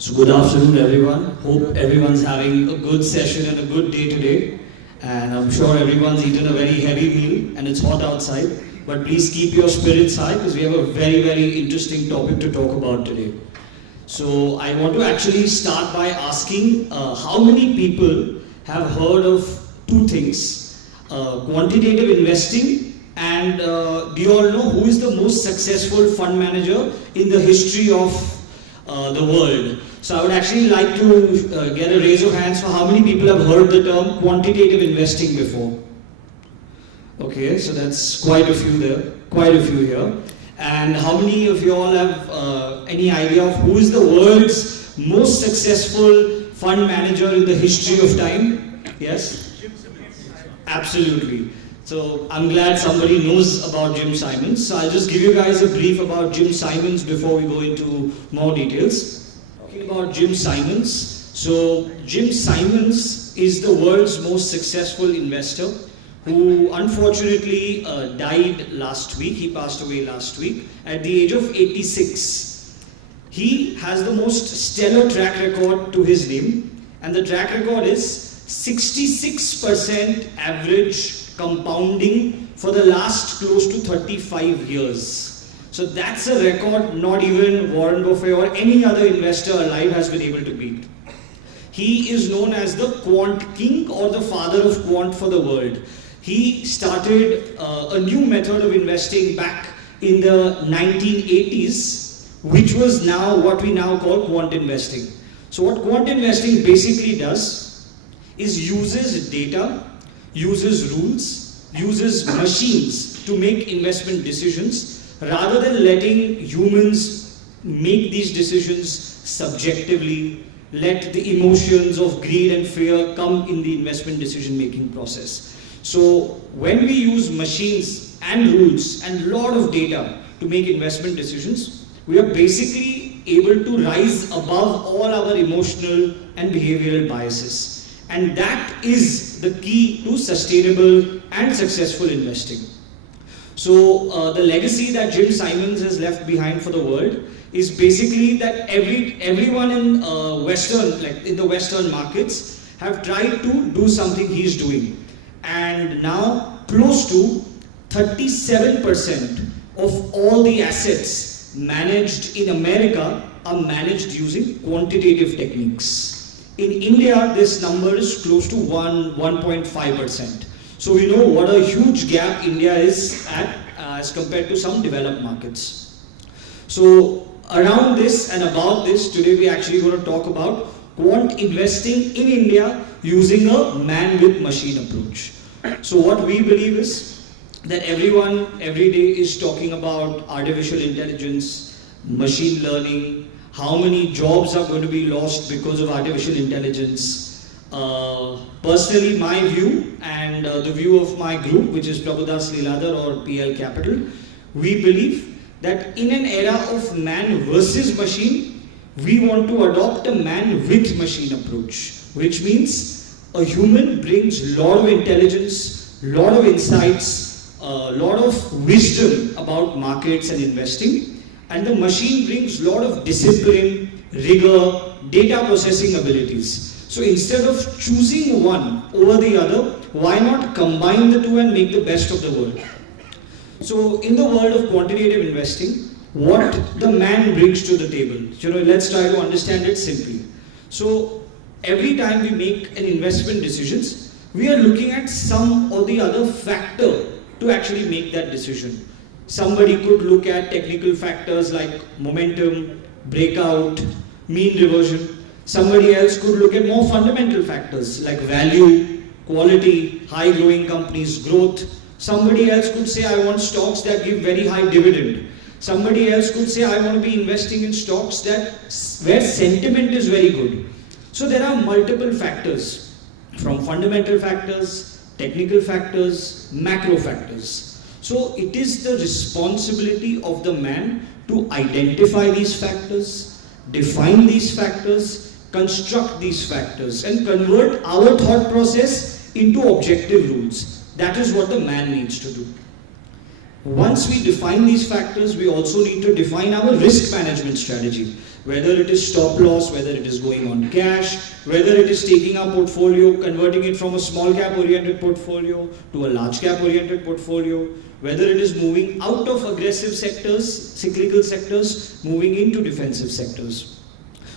So good afternoon everyone. Hope everyone's having a good session and a good day today. And I'm sure everyone's eaten a very heavy meal and it's hot outside. But please keep your spirits high because we have a very, very interesting topic to talk about today. So I want to actually start by asking how many people have heard of two things, quantitative investing and do you all know who is the most successful fund manager in the history of the world? So I would actually like to get a raise of hands for how many people have heard the term quantitative investing before. Okay, so that's quite a few there, quite a few here. And how many of you all have any idea of who is the world's most successful fund manager in the history of time? Yes? Absolutely. So I'm glad somebody knows about Jim Simons. So I'll just give you guys a brief about Jim Simons before we go into more details. Talking about Jim Simons. So Jim Simons is the world's most successful investor who unfortunately died last week. He passed away last week at the age of 86. He has the most stellar track record to his name, and the track record is 66% average compounding for the last close to 35 years. So that's a record not even Warren Buffett or any other investor alive has been able to beat. He is known as the Quant King or the father of Quant for the world. He started a new method of investing back in the 1980s, which was now what we now call quant investing. So what quant investing basically does is uses data, uses rules, uses machines to make investment decisions rather than letting humans make these decisions subjectively, let the emotions of greed and fear come in the investment decision making process. So when we use machines and rules and a lot of data to make investment decisions, we are basically able to rise above all our emotional and behavioral biases. And that is the key to sustainable and successful investing. So the legacy that Jim Simons has left behind for the world is basically that everyone in the Western markets have tried to do something he's doing. And now close to 37% of all the assets managed in America are managed using quantitative techniques. In India, this number is close to 1.5%. So we know what a huge gap India is at as compared to some developed markets. So around this and about this, today we're actually going to talk about quant investing in India using a man with machine approach. So what we believe is that everyone every day is talking about artificial intelligence, machine learning, how many jobs are going to be lost because of artificial intelligence. Personally, my view and the view of my group, which is Prabhudas Leeladhar or PL Capital, we believe that in an era of man versus machine, we want to adopt a man with machine approach, which means a human brings a lot of intelligence, a lot of insights, a lot of wisdom about markets and investing, and the machine brings a lot of discipline, rigor, data processing abilities. So instead of choosing one over the other, why not combine the two and make the best of the world? So in the world of quantitative investing, what the man brings to the table, let's try to understand it simply. So every time we make an investment decisions, we are looking at some or the other factor to actually make that decision. Somebody could look at technical factors like momentum, breakout, mean reversion. Somebody else could look at more fundamental factors like value, quality, high growing companies, growth. Somebody else could say, I want stocks that give very high dividend. Somebody else could say, I want to be investing in stocks where sentiment is very good. So there are multiple factors, from fundamental factors, technical factors, macro factors. So it is the responsibility of the man to identify these factors, define these factors, construct these factors, and convert our thought process into objective rules. That is what the man needs to do. Once we define these factors, we also need to define our risk management strategy. whether it is stop loss, whether it is going on cash, whether it is taking our portfolio, converting it from a small cap oriented portfolio to a large cap oriented portfolio, whether it is moving out of aggressive sectors, cyclical sectors, moving into defensive sectors.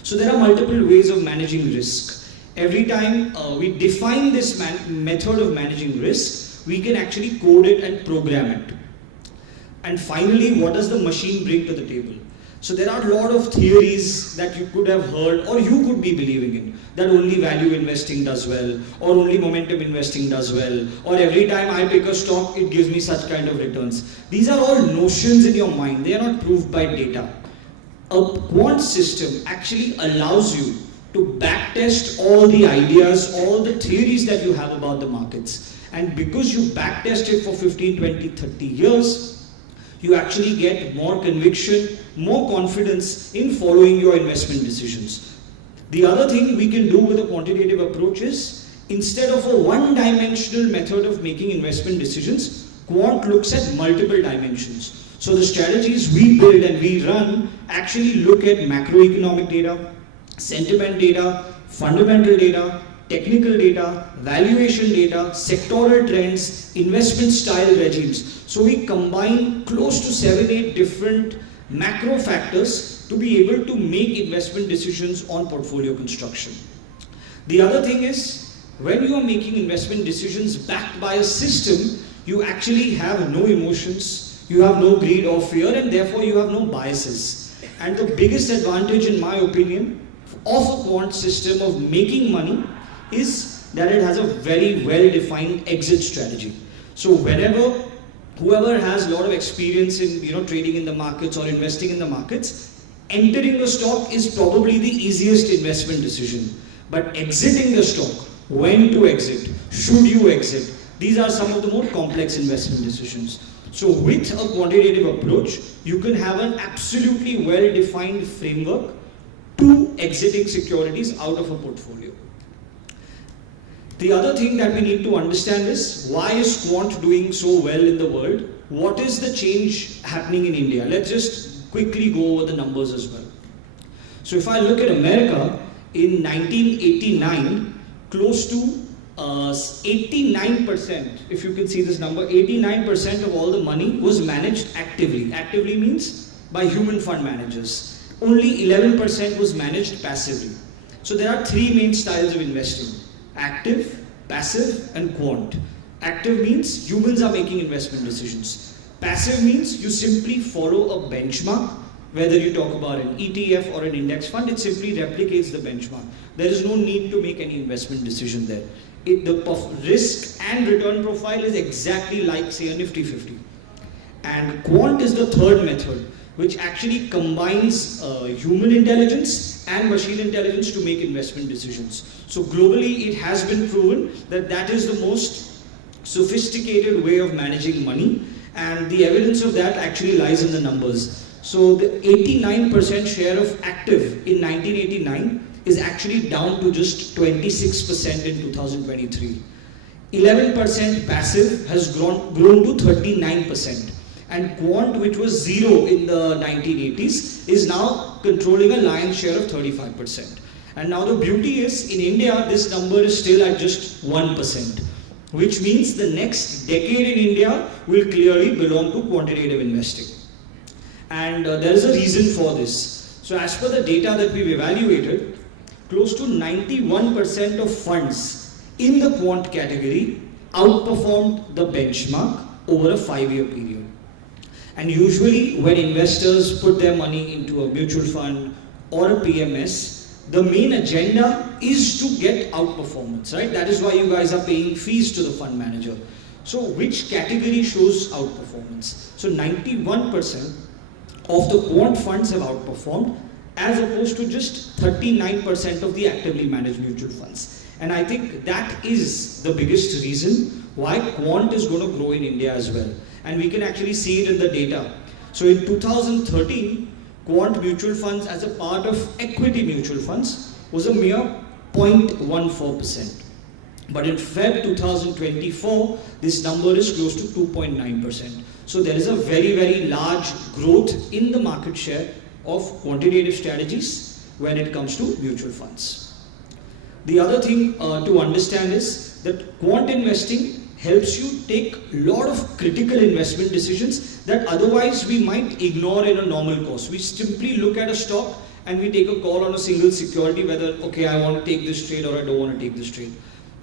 So there are multiple ways of managing risk. Every time we define this method of managing risk, we can actually code it and program it. And finally, what does the machine bring to the table? So there are a lot of theories that you could have heard or you could be believing in, that only value investing does well, or only momentum investing does well, or every time I pick a stock, it gives me such kind of returns. These are all notions in your mind. They are not proved by data. A quant system actually allows you to backtest all the ideas, all the theories that you have about the markets. And because you backtest it for 15, 20, 30 years, you actually get more conviction, more confidence in following your investment decisions. The other thing we can do with a quantitative approach is, instead of a one-dimensional method of making investment decisions, Quant looks at multiple dimensions. So the strategies we build and we run actually look at macroeconomic data, sentiment data, fundamental data, technical data, valuation data, sectoral trends, investment style regimes. So we combine close to 7-8 different macro factors to be able to make investment decisions on portfolio construction. The other thing is, when you are making investment decisions backed by a system, you actually have no emotions, you have no greed or fear, and therefore you have no biases. And the biggest advantage, in my opinion, of a quant system of making money is that it has a very well-defined exit strategy. So whoever has a lot of experience in trading in the markets or investing in the markets, entering the stock is probably the easiest investment decision. But exiting the stock, when to exit, should you exit, these are some of the more complex investment decisions. So with a quantitative approach, you can have an absolutely well-defined framework to exiting securities out of a portfolio. The other thing that we need to understand is, why is Quant doing so well in the world? What is the change happening in India? Let's just quickly go over the numbers as well. So if I look at America, in 1989, close to 89%, if you can see this number, 89% of all the money was managed actively. Actively means by human fund managers. Only 11% was managed passively. So there are three main styles of investing: active, passive, and quant. Active means humans are making investment decisions. Passive means you simply follow a benchmark. Whether you talk about an ETF or an index fund, it simply replicates the benchmark. There is no need to make any investment decision there. The risk and return profile is exactly like, say, a Nifty 50. And quant is the third method, which actually combines human intelligence and machine intelligence to make investment decisions. So globally, it has been proven that that is the most sophisticated way of managing money, and the evidence of that actually lies in the numbers. So the 89% share of active in 1989 is actually down to just 26% in 2023. 11% passive has grown to 39%. And quant, which was zero in the 1980s, is now controlling a lion's share of 35%. And now the beauty is, in India, this number is still at just 1%, which means the next decade in India will clearly belong to quantitative investing. And there is a reason for this. So as per the data that we've evaluated, close to 91% of funds in the quant category outperformed the benchmark over a 5-year period. And usually when investors put their money into a mutual fund or a PMS, the main agenda is to get outperformance, right? That is why you guys are paying fees to the fund manager. So which category shows outperformance? So 91% of the quant funds have outperformed, as opposed to just 39% of the actively managed mutual funds. And I think that is the biggest reason why quant is going to grow in India as well. And we can actually see it in the data. So in 2013, quant mutual funds as a part of equity mutual funds was a mere 0.14%. But in Feb 2024, this number is close to 2.9%. So there is a very, very large growth in the market share of quantitative strategies when it comes to mutual funds. The other thing to understand is that quant investing helps you take a lot of critical investment decisions that otherwise we might ignore in a normal course. We simply look at a stock and we take a call on a single security whether, okay, I want to take this trade or I don't want to take this trade.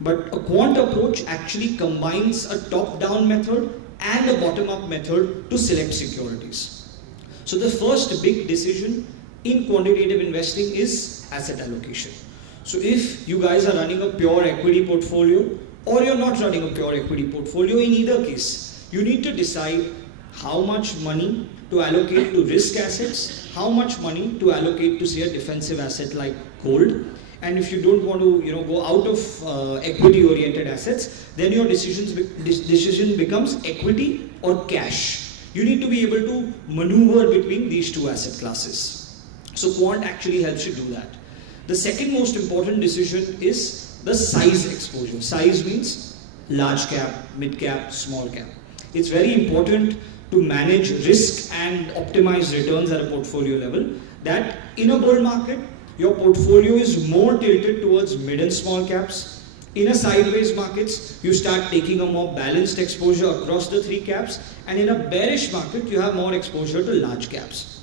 But a quant approach actually combines a top-down method and a bottom-up method to select securities. So the first big decision in quantitative investing is asset allocation. So if you guys are running a pure equity portfolio or you're not running a pure equity portfolio, in either case, you need to decide how much money to allocate to risk assets, how much money to allocate to say a defensive asset like gold. And if you don't want to go out of equity oriented assets, then your decision becomes equity or cash. You need to be able to maneuver between these two asset classes. So quant actually helps you do that. The second most important decision is the size exposure. Size means large cap, mid cap, small cap. It's very important to manage risk and optimize returns at a portfolio level, that in a bull market, your portfolio is more tilted towards mid and small caps. In a sideways markets, you start taking a more balanced exposure across the three caps, and in a bearish market, you have more exposure to large caps.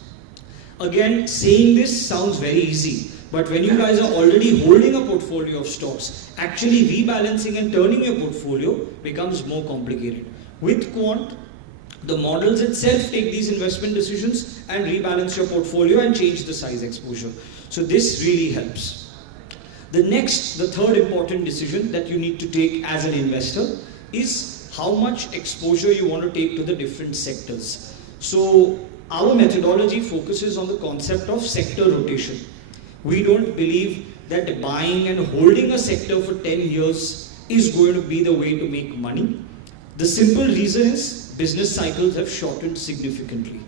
Again, saying this sounds very easy, but when you guys are already holding a portfolio of stocks, actually rebalancing and turning your portfolio becomes more complicated. With quant, the models itself take these investment decisions and rebalance your portfolio and change the size exposure. So this really helps. The third important decision that you need to take as an investor is how much exposure you want to take to the different sectors. So our methodology focuses on the concept of sector rotation. We don't believe that buying and holding a sector for 10 years is going to be the way to make money. The simple reason is business cycles have shortened significantly.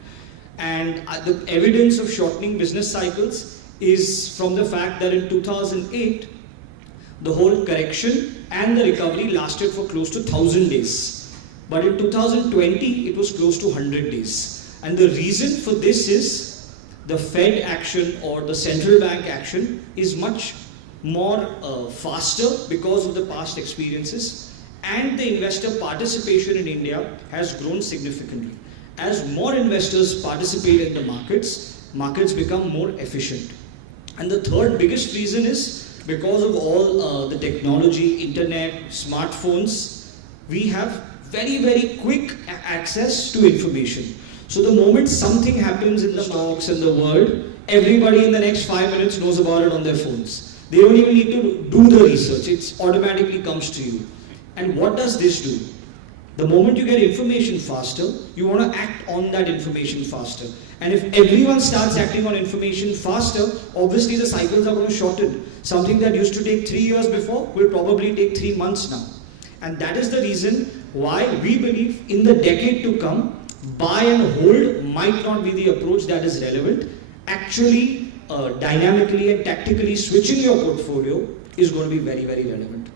And the evidence of shortening business cycles is from the fact that in 2008, the whole correction and the recovery lasted for close to 1,000 days. But in 2020, it was close to 100 days. And the reason for this is the Fed action or the central bank action is much more faster because of the past experiences, and the investor participation in India has grown significantly. As more investors participate in the markets become more efficient. And the third biggest reason is because of all the technology, internet, smartphones, we have very, very quick access to information. So the moment something happens in the stocks and the world, everybody in the next 5 minutes knows about it on their phones. They don't even need to do the research, it automatically comes to you. And what does this do? The moment you get information faster, you want to act on that information faster. And if everyone starts acting on information faster, obviously the cycles are going to shorten. Something that used to take 3 years before will probably take 3 months now. And that is the reason why we believe in the decade to come, buy and hold might not be the approach that is relevant. Actually, dynamically and tactically switching your portfolio is going to be very, very relevant.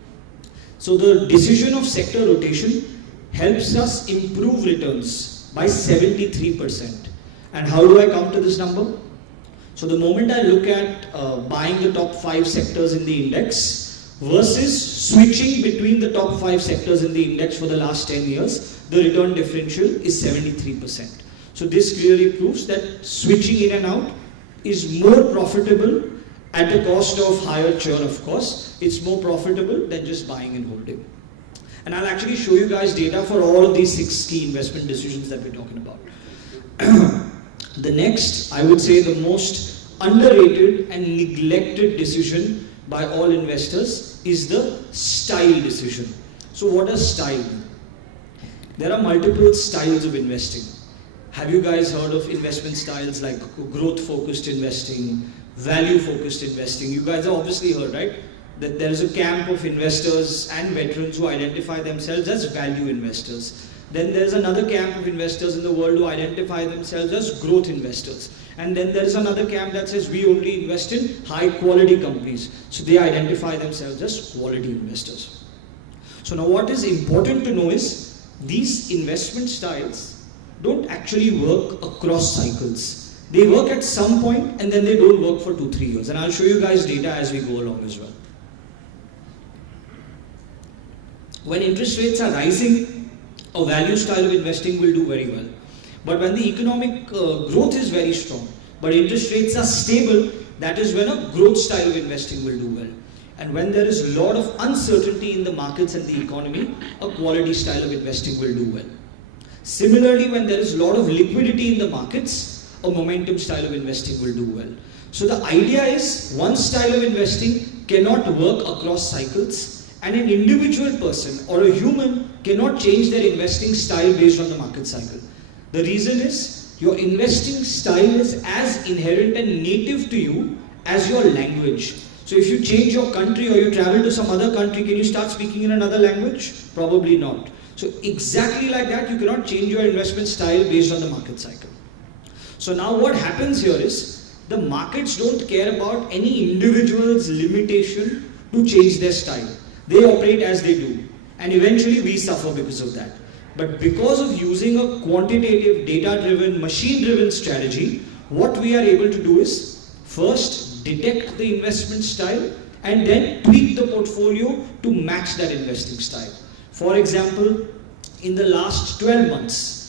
So the decision of sector rotation helps us improve returns by 73%. And how do I come to this number? So the moment I look at buying the top 5 sectors in the index versus switching between the top 5 sectors in the index for the last 10 years, the return differential is 73%. So this clearly proves that switching in and out is more profitable at the cost of higher churn, of course. It's more profitable than just buying and holding. And I'll actually show you guys data for all of these 6 key investment decisions that we're talking about. The next, I would say the most underrated and neglected decision by all investors is the style decision. So what is style? There are multiple styles of investing. Have you guys heard of investment styles like growth-focused investing, value-focused investing? You guys have obviously heard, right? That there is a camp of investors and veterans who identify themselves as value investors. Then there's another camp of investors in the world who identify themselves as growth investors. And then there's another camp that says we only invest in high quality companies. So they identify themselves as quality investors. So now what is important to know is these investment styles don't actually work across cycles. They work at some point and then they don't work for 2-3 years. And I'll show you guys data as we go along as well. When interest rates are rising, a value style of investing will do very well. But when the economic growth is very strong, but interest rates are stable, that is when a growth style of investing will do well. And when there is a lot of uncertainty in the markets and the economy, a quality style of investing will do well. Similarly, when there is a lot of liquidity in the markets, a momentum style of investing will do well. So the idea is one style of investing cannot work across cycles, and an individual person or a human cannot change their investing style based on the market cycle. The reason is your investing style is as inherent and native to you as your language. So if you change your country or you travel to some other country, can you start speaking in another language? Probably not. So exactly like that, you cannot change your investment style based on the market cycle. So now what happens here is, the markets don't care about any individual's limitation to change their style. They operate as they do. And eventually we suffer because of that. But because of using a quantitative, data-driven, machine-driven strategy, what we are able to do is, first detect the investment style and then tweak the portfolio to match that investing style. For example, in the last 12 months,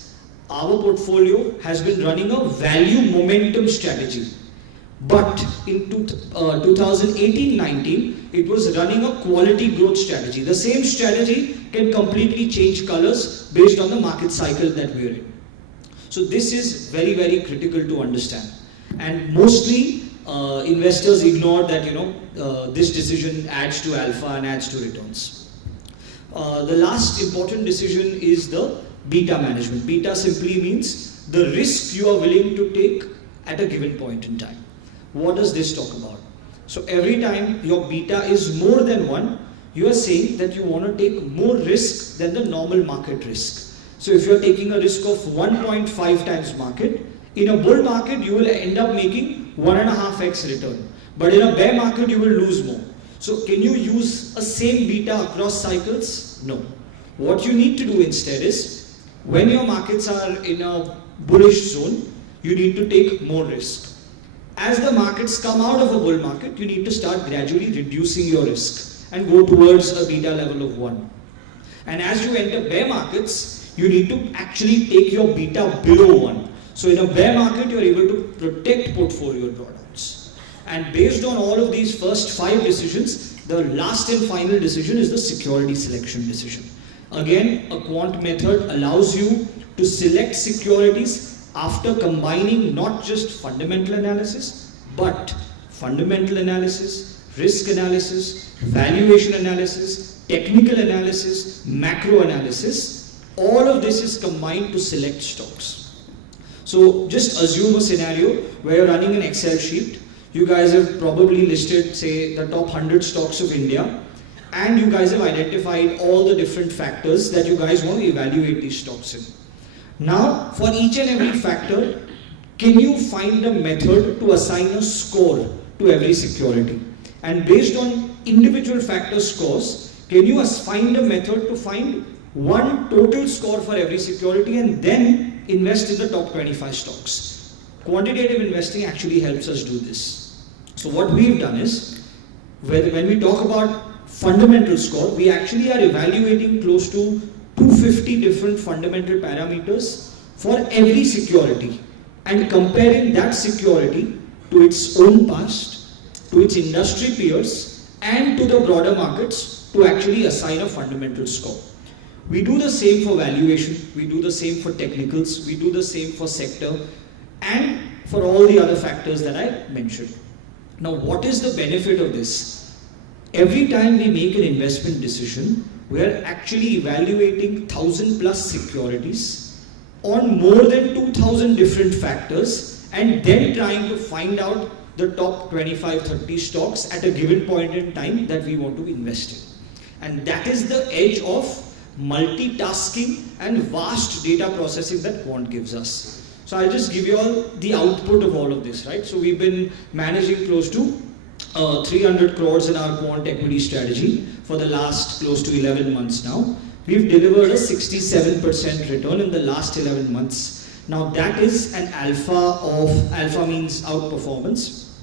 our portfolio has been running a value momentum strategy. But in 2018-19, it was running a quality growth strategy. The same strategy can completely change colors based on the market cycle that we're in. So this is very, very critical to understand. And mostly investors ignore that, this decision adds to alpha and adds to returns. The last important decision is the beta management. Beta simply means the risk you are willing to take at a given point in time. What does this talk about? So every time your beta is more than 1, you are saying that you want to take more risk than the normal market risk. So if you are taking a risk of 1.5 times market, in a bull market you will end up making 1.5x return. But in a bear market you will lose more. So can you use a same beta across cycles? No. What you need to do instead is, when your markets are in a bullish zone, you need to take more risk. As the markets come out of a bull market, you need to start gradually reducing your risk and go towards a beta level of 1. And as you enter bear markets, you need to actually take your beta below 1. So in a bear market, you are able to protect portfolio drawdowns. And based on all of these first 5 decisions, the last and final decision is the security selection decision. Again, a quant method allows you to select securities after combining not just fundamental analysis, but fundamental analysis, risk analysis, valuation analysis, technical analysis, macro analysis. All of this is combined to select stocks. So just assume a scenario where you're running an Excel sheet. You guys have probably listed, say, the top 100 stocks of India, and you guys have identified all the different factors that you guys want to evaluate these stocks in. Now, for each and every factor, can you find a method to assign a score to every security? And based on individual factor scores, can you find a method to find one total score for every security and then invest in the top 25 stocks? Quantitative investing actually helps us do this. So what we've done is, when we talk about fundamental score, we actually are evaluating close to 250 different fundamental parameters for every security and comparing that security to its own past, to its industry peers, and to the broader markets to actually assign a fundamental score. We do the same for valuation, we do the same for technicals, we do the same for sector, and for all the other factors that I mentioned. Now, what is the benefit of this? Every time we make an investment decision, we are actually evaluating 1,000 plus securities on more than 2,000 different factors and then trying to find out the top 25-30 stocks at a given point in time that we want to invest in. And that is the edge of multitasking and vast data processing that Quant gives us. So I'll just give you all the output of all of this, right? So we've been managing close to 300 crores in our quant equity strategy for the last close to 11 months now. We've delivered a 67% return in the last 11 months. Now that is an alpha means outperformance.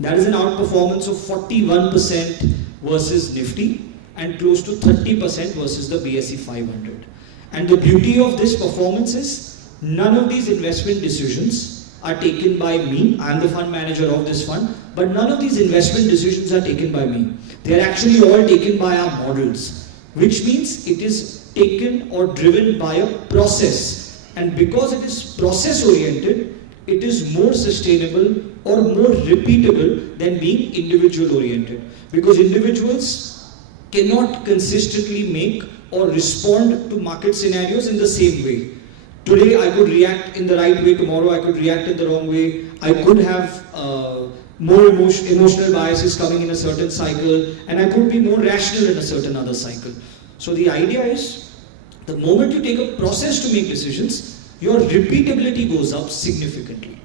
That is an outperformance of 41% versus Nifty and close to 30% versus the BSE 500. And the beauty of this performance is none of these investment decisions are taken by me. I am the fund manager of this fund, but none of these investment decisions are taken by me. They are actually all taken by our models, which means it is taken or driven by a process. And because it is process oriented, it is more sustainable or more repeatable than being individual oriented. Because individuals cannot consistently make or respond to market scenarios in the same way. Today I could react in the right way, tomorrow I could react in the wrong way. I could have more emotional biases coming in a certain cycle, and I could be more rational in a certain other cycle. So the idea is, the moment you take a process to make decisions, your repeatability goes up significantly.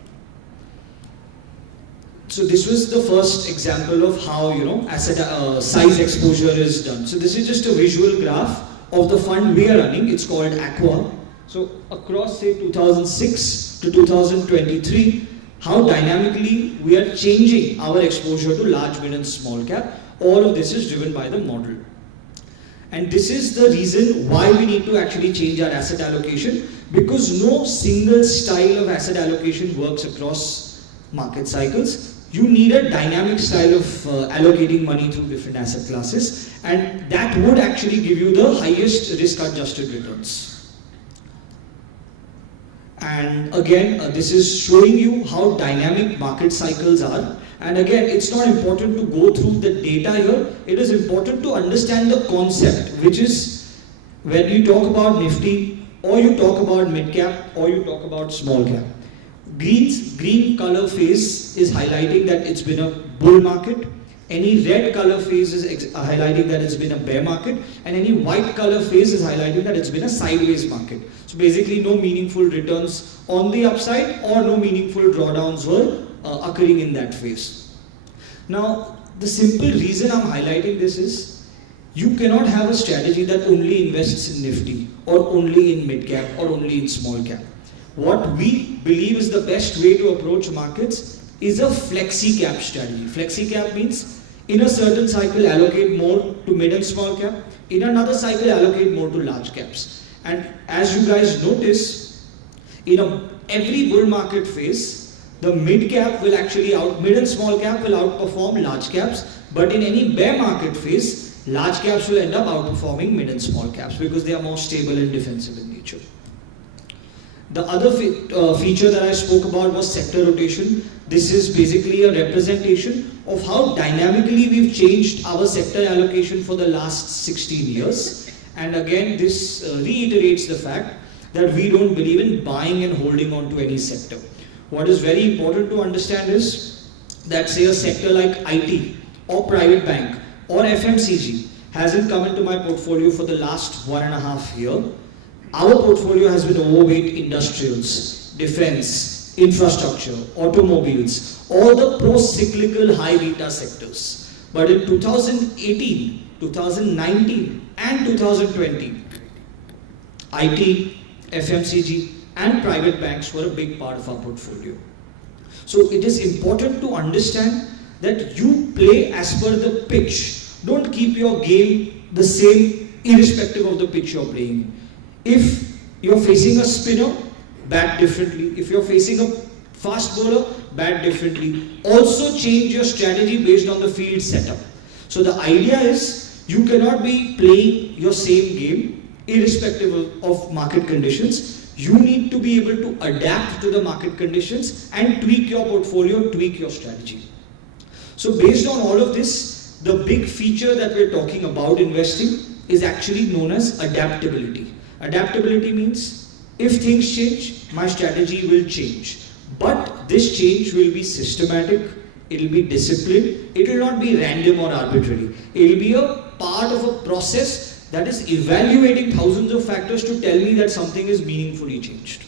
So this was the first example of how asset size exposure is done. So this is just a visual graph of the fund we are running. It's called AQUA. So across say 2006 to 2023, how dynamically we are changing our exposure to large, mid and small cap. All of this is driven by the model. And this is the reason why we need to actually change our asset allocation, because no single style of asset allocation works across market cycles. You need a dynamic style of allocating money through different asset classes, and that would actually give you the highest risk-adjusted returns. And again, this is showing you how dynamic market cycles are. And again, it's not important to go through the data here. It is important to understand the concept, which is when you talk about Nifty, or you talk about mid cap, or you talk about small cap. Green color phase is highlighting that it's been a bull market. Any red color phase is highlighting that it's been a bear market, and any white color phase is highlighting that it's been a sideways market. So basically no meaningful returns on the upside or no meaningful drawdowns were occurring in that phase. Now the simple reason I'm highlighting this is, you cannot have a strategy that only invests in Nifty or only in mid cap or only in small cap. What we believe is the best way to approach markets is a flexi cap strategy. Flexi cap means in a certain cycle allocate more to mid and small cap, in another cycle allocate more to large caps. And as you guys notice, in every bull market phase, the mid cap will actually mid and small cap will outperform large caps, but in any bear market phase, large caps will end up outperforming mid and small caps because they are more stable and defensive in nature. The other feature that I spoke about was sector rotation. This is basically a representation of how dynamically we've changed our sector allocation for the last 16 years. And again, this reiterates the fact that we don't believe in buying and holding on to any sector. What is very important to understand is that say a sector like IT or private bank or FMCG hasn't come into my portfolio for the last 1.5 years. Our portfolio has been overweight industrials, defense, infrastructure, automobiles, all the pro-cyclical high beta sectors. But in 2018, 2019 and 2020, IT, FMCG and private banks were a big part of our portfolio. So it is important to understand that you play as per the pitch. Don't keep your game the same irrespective of the pitch you're playing. If you're facing a spinner, bat differently. If you're facing a fast bowler, bat differently. Also change your strategy based on the field setup. So the idea is, you cannot be playing your same game irrespective of market conditions. You need to be able to adapt to the market conditions and tweak your portfolio, tweak your strategy. So based on all of this, the big feature that we're talking about investing is actually known as adaptability. Adaptability means if things change, my strategy will change. But this change will be systematic, it will be disciplined, it will not be random or arbitrary. It will be a part of a process that is evaluating thousands of factors to tell me that something is meaningfully changed.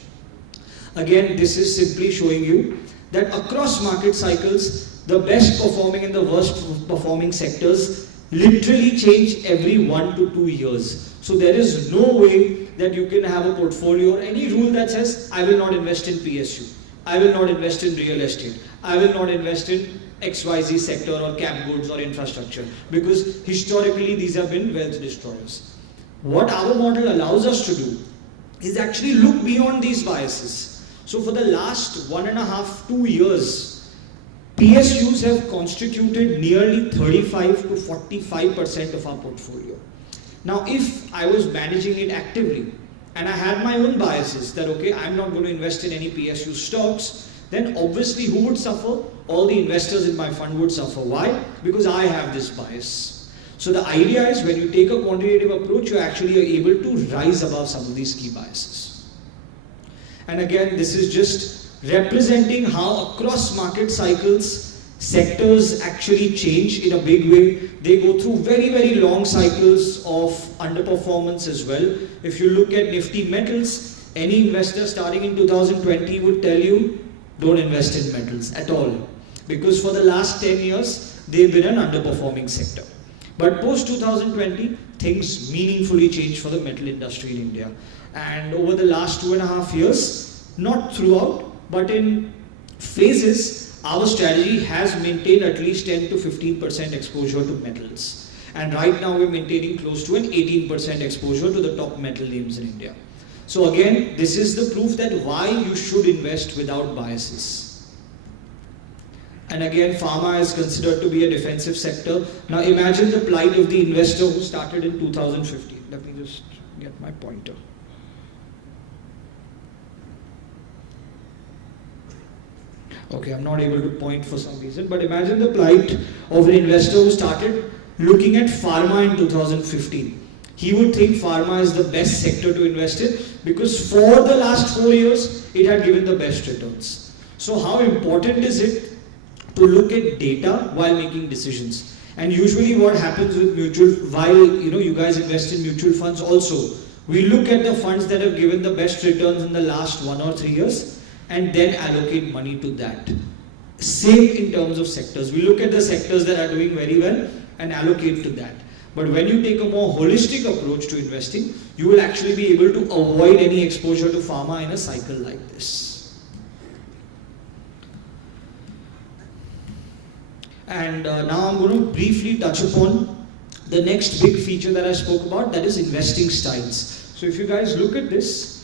Again, this is simply showing you that across market cycles, the best performing and the worst performing sectors literally change every 1 to 2 years. So there is no way that you can have a portfolio or any rule that says, I will not invest in PSU, I will not invest in real estate, I will not invest in XYZ sector or cap goods or infrastructure, because historically these have been wealth destroyers. What our model allows us to do is actually look beyond these biases. So for the last 1.5 to 2 years, PSUs have constituted nearly 35 to 45% of our portfolio. Now, if I was managing it actively and I had my own biases that, okay, I'm not going to invest in any PSU stocks, then obviously who would suffer? All the investors in my fund would suffer. Why? Because I have this bias. So the idea is when you take a quantitative approach, you actually are able to rise above some of these key biases. And again, this is just representing how across market cycles, sectors actually change in a big way. They go through very, very long cycles of underperformance as well. If you look at Nifty metals, any investor starting in 2020 would tell you, don't invest in metals at all. Because for the last 10 years, they've been an underperforming sector. But post 2020, things meaningfully changed for the metal industry in India. And over the last 2.5 years, not throughout, but in phases, our strategy has maintained at least 10 to 15% exposure to metals. And right now we're maintaining close to an 18% exposure to the top metal names in India. So again, this is the proof that why you should invest without biases. And again, pharma is considered to be a defensive sector. Now imagine the plight of the investor who started in 2015. Let me just get my pointer. Okay, I'm not able to point for some reason, but imagine the plight of an investor who started looking at pharma in 2015. He would think pharma is the best sector to invest in because for the last 4 years, it had given the best returns. So how important is it to look at data while making decisions? And usually what happens with mutual, while you guys invest in mutual funds also, we look at the funds that have given the best returns in the last 1 or 3 years and then allocate money to that. Same in terms of sectors. We look at the sectors that are doing very well and allocate to that. But when you take a more holistic approach to investing, you will actually be able to avoid any exposure to pharma in a cycle like this. And now I'm going to briefly touch upon the next big feature that I spoke about, that is investing styles. So if you guys look at this,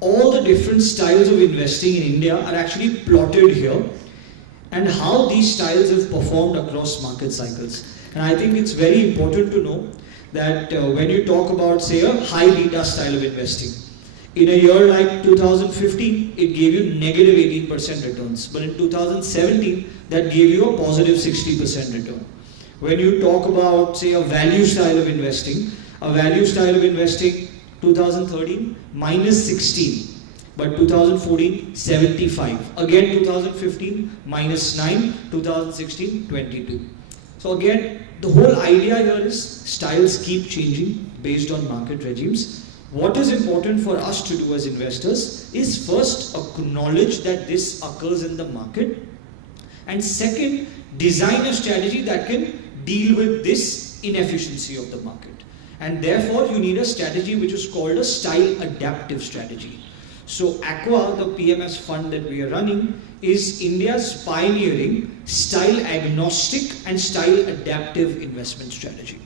all the different styles of investing in India are actually plotted here, and how these styles have performed across market cycles. And I think it's very important to know that when you talk about, say, a high beta style of investing, in a year like 2015, it gave you negative 18% returns. But in 2017, that gave you a positive 60% return. When you talk about, say, a value style of investing, 2013, minus 16. But 2014, 75. Again, 2015, minus 9. 2016, 22. So again, the whole idea here is styles keep changing based on market regimes. What is important for us to do as investors is first acknowledge that this occurs in the market, and second, design a strategy that can deal with this inefficiency of the market. And therefore, you need a strategy which is called a style adaptive strategy. So AQUA, the PMS fund that we are running, is India's pioneering style agnostic and style adaptive investment strategy.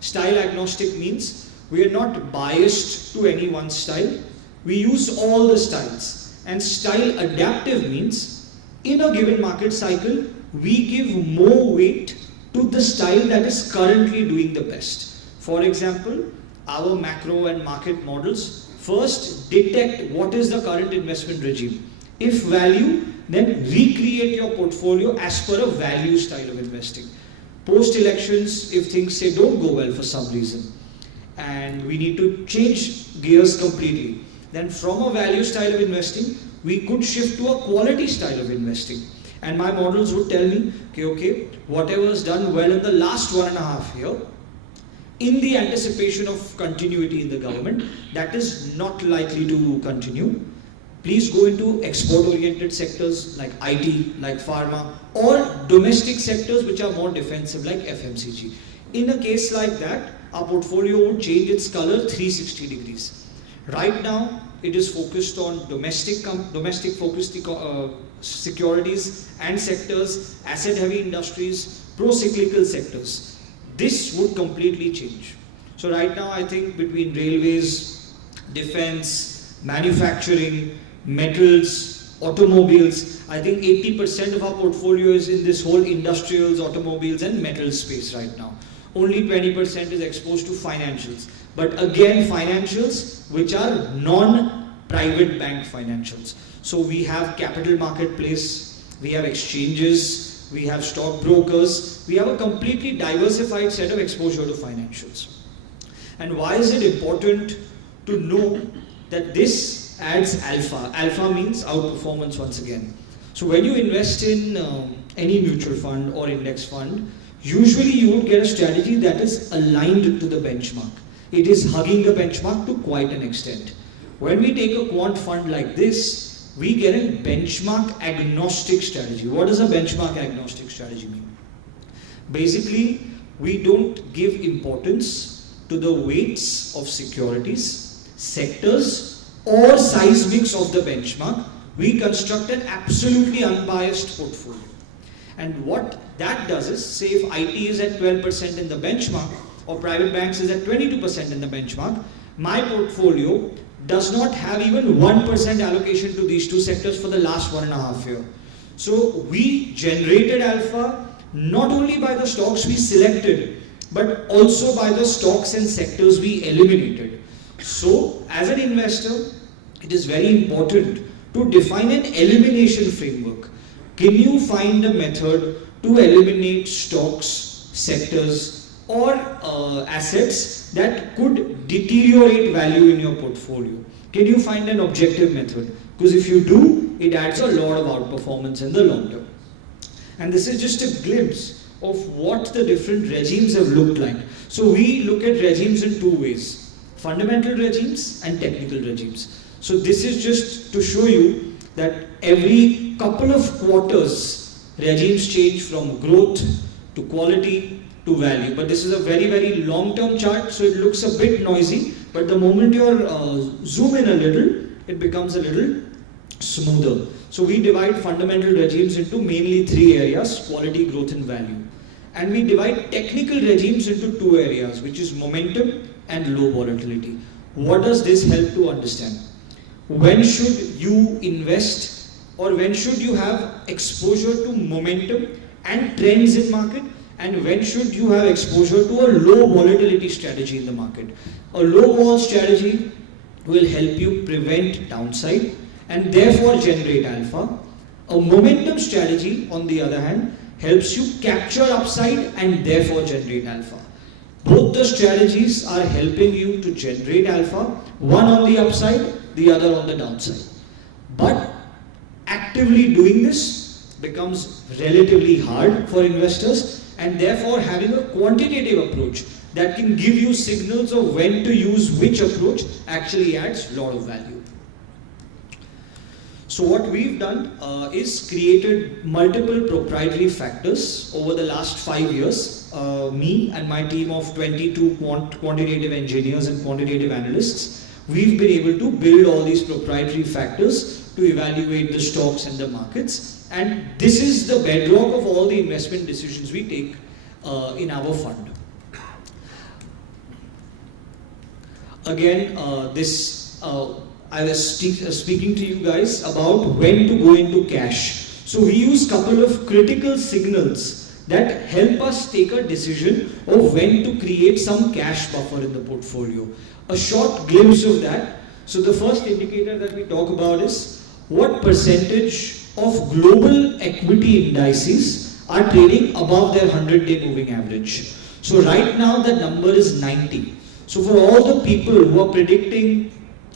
Style agnostic means we are not biased to any one style. We use all the styles. And style adaptive means in a given market cycle, we give more weight to the style that is currently doing the best. For example, our macro and market models first detect what is the current investment regime. If value, then recreate your portfolio as per a value style of investing. Post-elections, if things say don't go well for some reason, and we need to change gears completely, then from a value style of investing, we could shift to a quality style of investing. And my models would tell me, okay, whatever is done well in the last 1.5 years, in the anticipation of continuity in the government, that is not likely to continue. Please go into export-oriented sectors like IT, like pharma, or domestic sectors which are more defensive like FMCG. In a case like that, our portfolio would change its color 360 degrees. Right now, it is focused on domestic focused securities and sectors, asset-heavy industries, pro-cyclical sectors. This would completely change. So right now, I think between railways, defense, manufacturing, metals, automobiles, I think 80% of our portfolio is in this whole industrials, automobiles and metals space right now. Only 20% is exposed to financials. But again, financials which are non-private bank financials. So we have capital marketplace, we have exchanges, we have stock brokers, we have a completely diversified set of exposure to financials. And why is it important to know that this adds alpha? Alpha means outperformance once again. So when you invest in any mutual fund or index fund, usually you would get a strategy that is aligned to the benchmark. It is hugging the benchmark to quite an extent. When we take a quant fund like this, we get a benchmark agnostic strategy. What does a benchmark agnostic strategy mean? Basically, we don't give importance to the weights of securities, sectors, or seismics of the benchmark. We construct an absolutely unbiased portfolio. And what that does is, say if IT is at 12% in the benchmark, or private banks is at 22% in the benchmark, my portfolio does not have even 1% allocation to these two sectors for the last 1.5 years. So we generated alpha not only by the stocks we selected, but also by the stocks and sectors we eliminated. So as an investor, it is very important to define an elimination framework. Can you find a method to eliminate stocks, sectors, or assets that could deteriorate value in your portfolio? Can you find an objective method? Because if you do, it adds a lot of outperformance in the long term. And this is just a glimpse of what the different regimes have looked like. So we look at regimes in two ways: fundamental regimes and technical regimes. So this is just to show you that every couple of quarters, regimes change from growth to quality to value. But this is a very, very long-term chart, so it looks a bit noisy. But the moment you zoom in a little, it becomes a little smoother. So we divide fundamental regimes into mainly three areas: quality, growth and value. And we divide technical regimes into two areas, which is momentum and low volatility. What does this help to understand? When should you invest, or when should you have exposure to momentum and trends in market, and when should you have exposure to a low volatility strategy in the market? A low vol strategy will help you prevent downside and therefore generate alpha. A momentum strategy, on the other hand, helps you capture upside and therefore generate alpha. Both the strategies are helping you to generate alpha, one on the upside, the other on the downside. But actively doing this becomes relatively hard for investors, and therefore having a quantitative approach that can give you signals of when to use which approach actually adds a lot of value. So what we've done is created multiple proprietary factors over the last 5 years. Me and my team of 22 quantitative engineers and quantitative analysts, we've been able to build all these proprietary factors to evaluate the stocks and the markets. And this is the bedrock of all the investment decisions we take in our fund. Again, I was speaking to you guys about when to go into cash. So we use couple of critical signals that help us take a decision of when to create some cash buffer in the portfolio. A short glimpse of that. So the first indicator that we talk about is what percentage of global equity indices are trading above their 100-day moving average. So right now the number is 90. So for all the people who are predicting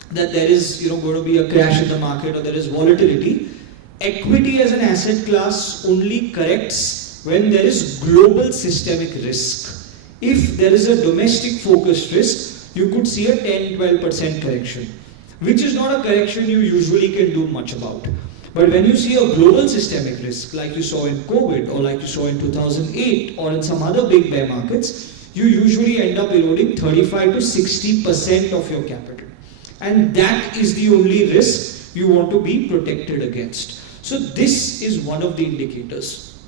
that there is going to be a crash in the market or there is volatility, equity as an asset class only corrects when there is global systemic risk. If there is a domestic focused risk, you could see a 10-12% correction, which is not a correction you usually can do much about. But when you see a global systemic risk, like you saw in COVID or like you saw in 2008 or in some other big bear markets, you usually end up eroding 35 to 60% of your capital. And that is the only risk you want to be protected against. So this is one of the indicators.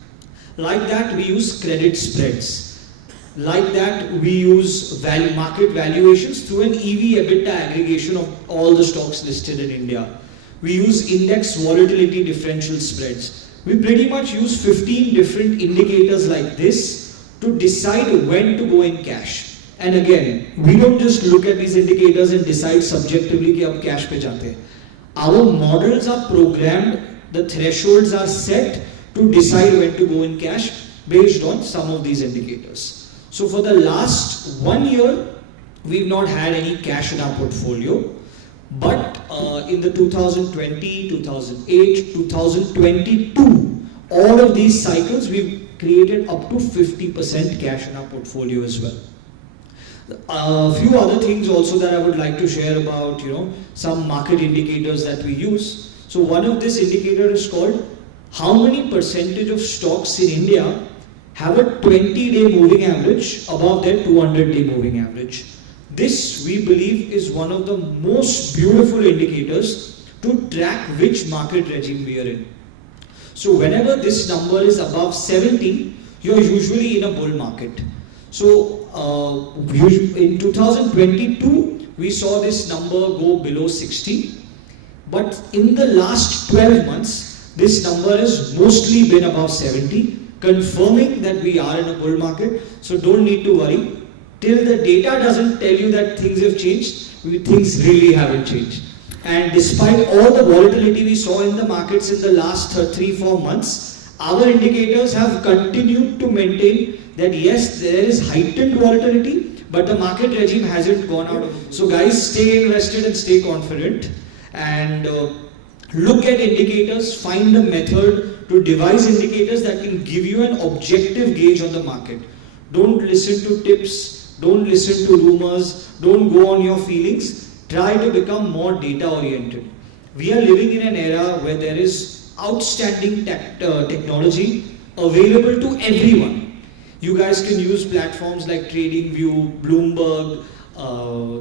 Like that, we use credit spreads. Like that, we use market valuations through an EV/EBITDA aggregation of all the stocks listed in India. We use index volatility differential spreads. We pretty much use 15 different indicators like this to decide when to go in cash. And again, we don't just look at these indicators and decide subjectively कि अब cash पे जाते हैं. Our models are programmed, the thresholds are set to decide when to go in cash based on some of these indicators. So for the last 1 year, we've not had any cash in our portfolio. But in the 2020, 2008, 2022, all of these cycles, we've created up to 50% cash in our portfolio as well. A few other things also that I would like to share about, some market indicators that we use. So one of this indicator is called how many percentage of stocks in India have a 20-day moving average above their 200-day moving average. This, we believe, is one of the most beautiful indicators to track which market regime we are in. So whenever this number is above 70, you're usually in a bull market. So in 2022, we saw this number go below 60. But in the last 12 months, this number has mostly been above 70, confirming that we are in a bull market. So don't need to worry. Till the data doesn't tell you that things have changed, things really haven't changed. And despite all the volatility we saw in the markets in the last 3-4 months, our indicators have continued to maintain that yes, there is heightened volatility, but the market regime hasn't gone out. So guys, stay invested and stay confident, and look at indicators, find a method to devise indicators that can give you an objective gauge on the market. Don't listen to tips. Don't listen to rumors, don't go on your feelings, try to become more data oriented. We are living in an era where there is outstanding technology available to everyone. You guys can use platforms like TradingView, Bloomberg,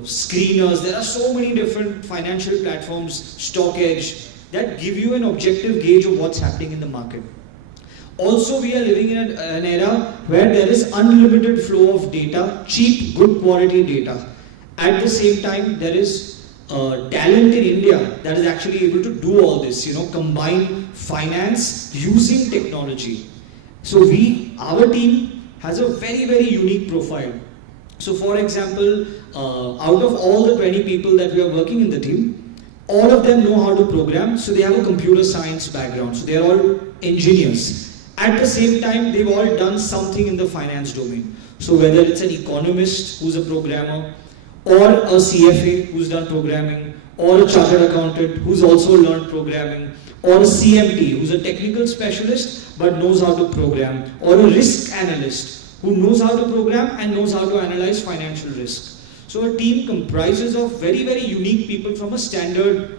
screeners. There are so many different financial platforms, StockEdge, that give you an objective gauge of what's happening in the market. Also, we are living in an era where there is unlimited flow of data, cheap, good quality data. At the same time, there is talent in India that is actually able to do all this, combine finance using technology. So our team has a very, very unique profile. So for example, out of all the 20 people that we are working in the team, all of them know how to program, so they have a computer science background, so they are all engineers. At the same time, they've all done something in the finance domain. So whether it's an economist who's a programmer, or a CFA who's done programming, or a chartered accountant who's also learned programming, or a CMT who's a technical specialist but knows how to program, or a risk analyst who knows how to program and knows how to analyze financial risk. So a team comprises of very, very unique people from a standard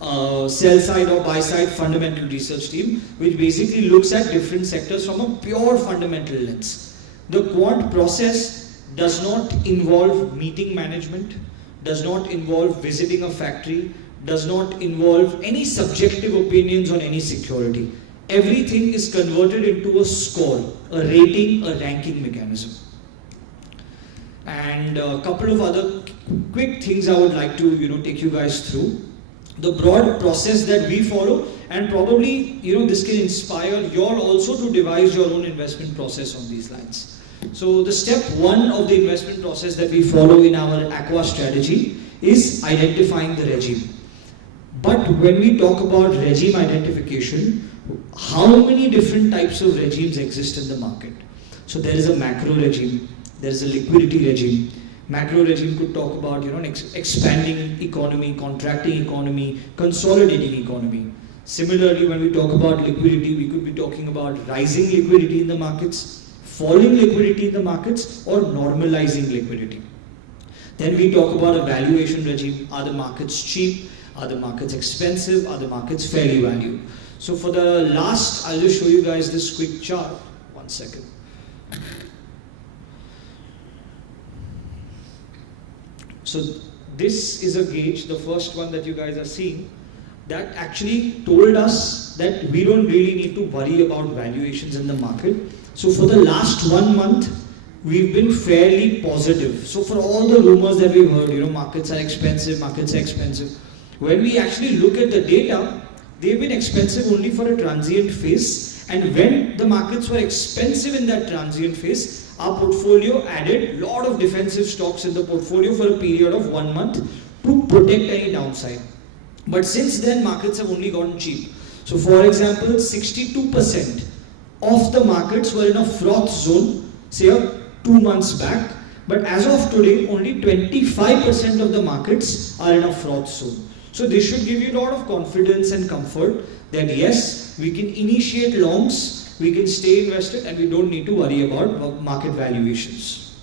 sell side or buy side fundamental research team, which basically looks at different sectors from a pure fundamental lens. The quant process does not involve meeting management, does not involve visiting a factory, does not involve any subjective opinions on any security. Everything is converted into a score, a rating, a ranking mechanism. And a couple of other quick things I would like to take you guys through. The broad process that we follow, and probably this can inspire you all also to devise your own investment process on these lines. So the step 1 of the investment process that we follow in our AQUA strategy is identifying the regime. But when we talk about regime identification, how many different types of regimes exist in the market? So there is a macro regime, there is a liquidity regime. Macro regime could talk about expanding economy, contracting economy, consolidating economy. Similarly, when we talk about liquidity, we could be talking about rising liquidity in the markets, falling liquidity in the markets, or normalizing liquidity. Then we talk about a valuation regime. Are the markets cheap? Are the markets expensive? Are the markets fairly valued? So for the last, I'll just show you guys this quick chart. One second. So this is a gauge, the first one that you guys are seeing, that actually told us that we don't really need to worry about valuations in the market. So for the last 1 month, we've been fairly positive. So for all the rumors that we've heard, markets are expensive, when we actually look at the data, they've been expensive only for a transient phase. And when the markets were expensive in that transient phase, our portfolio added a lot of defensive stocks in the portfolio for a period of 1 month to protect any downside. But since then, markets have only gotten cheap. So for example, 62% of the markets were in a froth zone, say 2 months back. But as of today, only 25% of the markets are in a froth zone. So this should give you a lot of confidence and comfort that yes, we can initiate longs, we can stay invested, and we don't need to worry about market valuations.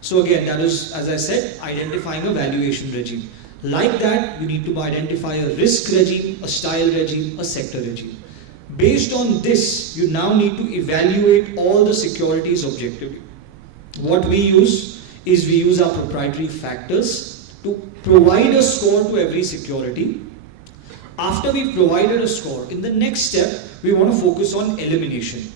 So again, that is, as I said, identifying a valuation regime. Like that, you need to identify a risk regime, a style regime, a sector regime. Based on this, you now need to evaluate all the securities objectively. What we use is we use our proprietary factors to provide a score to every security. After we've provided a score, in the next step, we want to focus on elimination.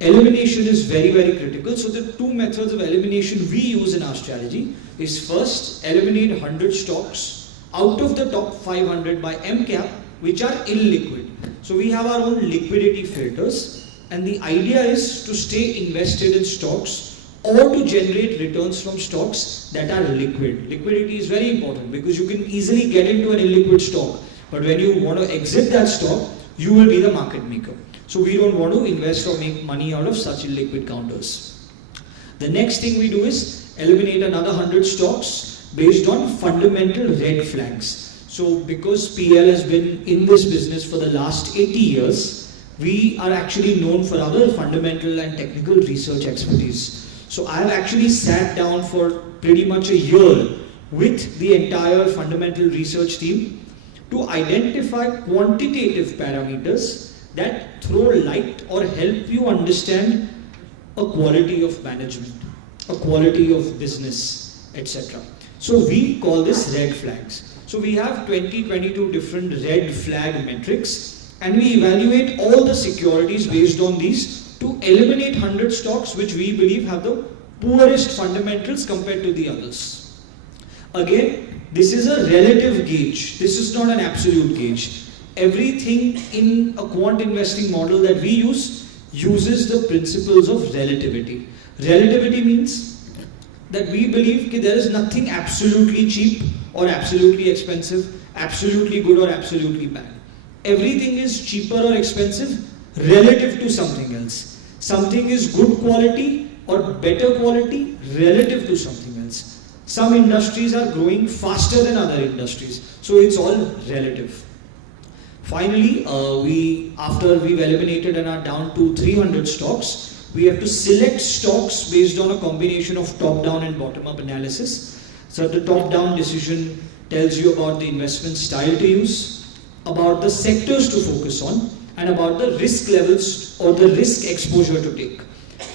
Elimination is very, very critical. So the two methods of elimination we use in our strategy is first, eliminate 100 stocks out of the top 500 by MCAP, which are illiquid. So we have our own liquidity filters, and the idea is to stay invested in stocks or to generate returns from stocks that are liquid. Liquidity is very important because you can easily get into an illiquid stock, but when you want to exit that stock, you will be the market maker. So we don't want to invest or make money out of such illiquid counters. The next thing we do is eliminate another 100 stocks based on fundamental red flags. So because PL has been in this business for the last 80 years, we are actually known for our fundamental and technical research expertise. So I have actually sat down for pretty much a year with the entire fundamental research team to identify quantitative parameters that throw light or help you understand a quality of management, a quality of business, etc. So we call this red flags. So we have 22 different red flag metrics, and we evaluate all the securities based on these to eliminate 100 stocks which we believe have the poorest fundamentals compared to the others. Again, this is a relative gauge. This is not an absolute gauge. Everything in a quant investing model that we use uses the principles of relativity. Relativity means that we believe that there is nothing absolutely cheap or absolutely expensive, absolutely good or absolutely bad. Everything is cheaper or expensive relative to something else. Something is good quality or better quality relative to something else. Some industries are growing faster than other industries, so it's all relative. Finally, after we've eliminated and are down to 300 stocks, we have to select stocks based on a combination of top-down and bottom-up analysis. So the top-down decision tells you about the investment style to use, about the sectors to focus on, and about the risk levels or the risk exposure to take.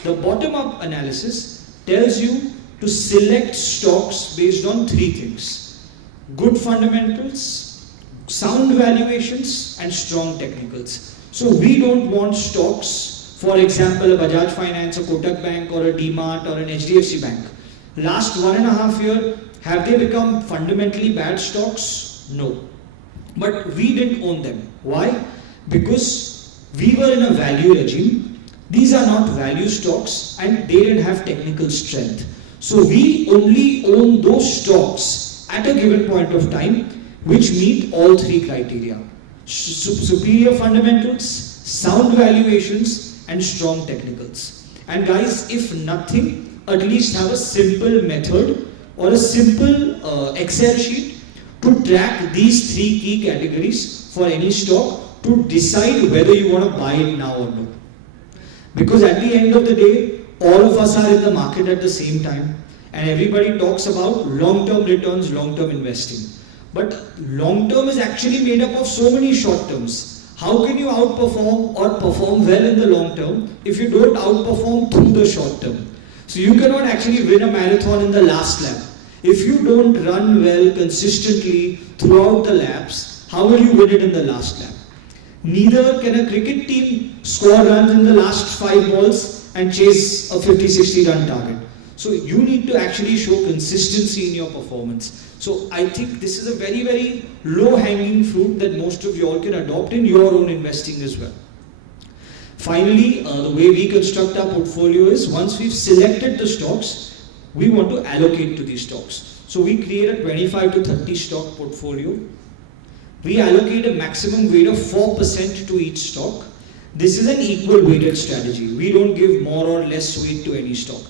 The bottom-up analysis tells you to select stocks based on three things: good fundamentals, sound valuations, and strong technicals. So we don't want stocks, for example, a Bajaj Finance, a Kotak Bank, or a DMart, or an HDFC Bank. Last 1.5 years, have they become fundamentally bad stocks? No. But we didn't own them. Why? Because we were in a value regime. These are not value stocks, and they didn't have technical strength. So we only own those stocks at a given point of time which meet all three criteria: superior fundamentals, sound valuations, and strong technicals. And guys, if nothing, at least have a simple method or a simple Excel sheet to track these three key categories for any stock to decide whether you want to buy it now or no. Because at the end of the day, all of us are in the market at the same time, and everybody talks about long-term returns, long-term investing. But long-term is actually made up of so many short-terms. How can you outperform or perform well in the long term if you don't outperform through the short term? So you cannot actually win a marathon in the last lap. If you don't run well consistently throughout the laps, how will you win it in the last lap? Neither can a cricket team score runs in the last 5 balls and chase a 50-60 run target. So you need to actually show consistency in your performance. So I think this is a very, very low-hanging fruit that most of you all can adopt in your own investing as well. Finally, the way we construct our portfolio is once we've selected the stocks, we want to allocate to these stocks. So we create a 25 to 30 stock portfolio. We allocate a maximum weight of 4% to each stock. This is an equal weighted strategy. We don't give more or less weight to any stock.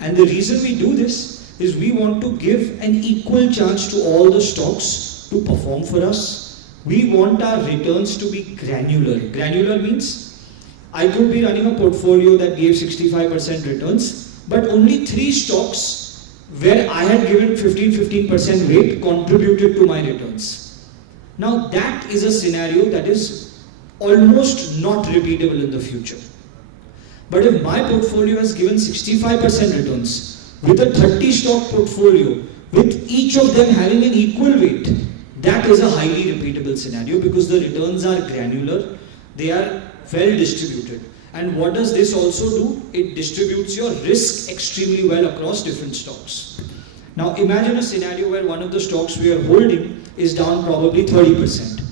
And the reason we do this is we want to give an equal chance to all the stocks to perform for us. We want our returns to be granular. Granular means I could be running a portfolio that gave 65% returns, but only 3 stocks where I had given 15% weight contributed to my returns. Now that is a scenario that is almost not repeatable in the future. But if my portfolio has given 65% returns with a 30 stock portfolio with each of them having an equal weight, that is a highly repeatable scenario because the returns are granular, they are well distributed. And what does this also do? It distributes your risk extremely well across different stocks. Now imagine a scenario where one of the stocks we are holding is down probably 30%.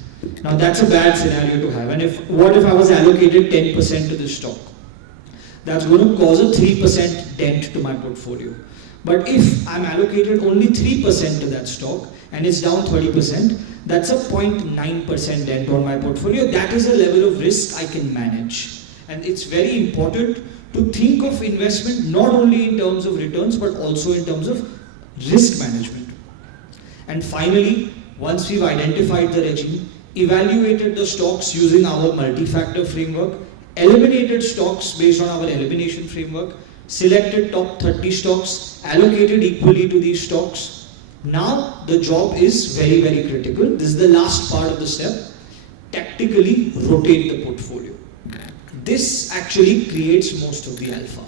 Now that's a bad scenario to have. And what if I was allocated 10% to this stock? That's going to cause a 3% dent to my portfolio. But if I'm allocated only 3% to that stock and it's down 30%, that's a 0.9% dent on my portfolio. That is a level of risk I can manage. And it's very important to think of investment not only in terms of returns but also in terms of risk management. And finally, once we've identified the regime, evaluated the stocks using our multi-factor framework, eliminated stocks based on our elimination framework, selected top 30 stocks, allocated equally to these stocks. Now the job is very, very critical. This is the last part of the step. Tactically rotate the portfolio. This actually creates most of the alpha.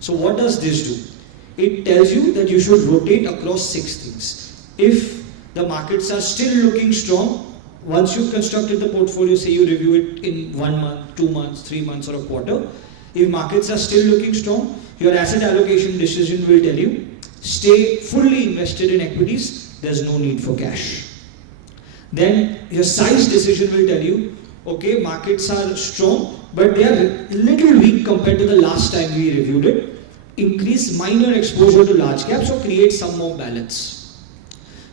So what does this do? It tells you that you should rotate across 6 things. If the markets are still looking strong, once you've constructed the portfolio, say you review it in 1 month, 2 months, 3 months or a quarter, if markets are still looking strong, your asset allocation decision will tell you, stay fully invested in equities, there's no need for cash. Then your size decision will tell you, okay, markets are strong, but they are a little weak compared to the last time we reviewed it. Increase minor exposure to large caps or create some more balance.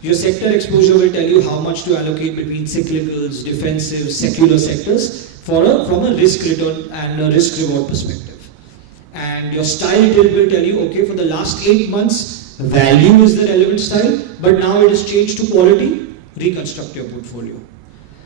Your sector exposure will tell you how much to allocate between cyclicals, defensive, secular sectors from a risk return and a risk reward perspective. And your style tilt will tell you, okay, for the last 8 months, value is the relevant style, but now it has changed to quality, reconstruct your portfolio.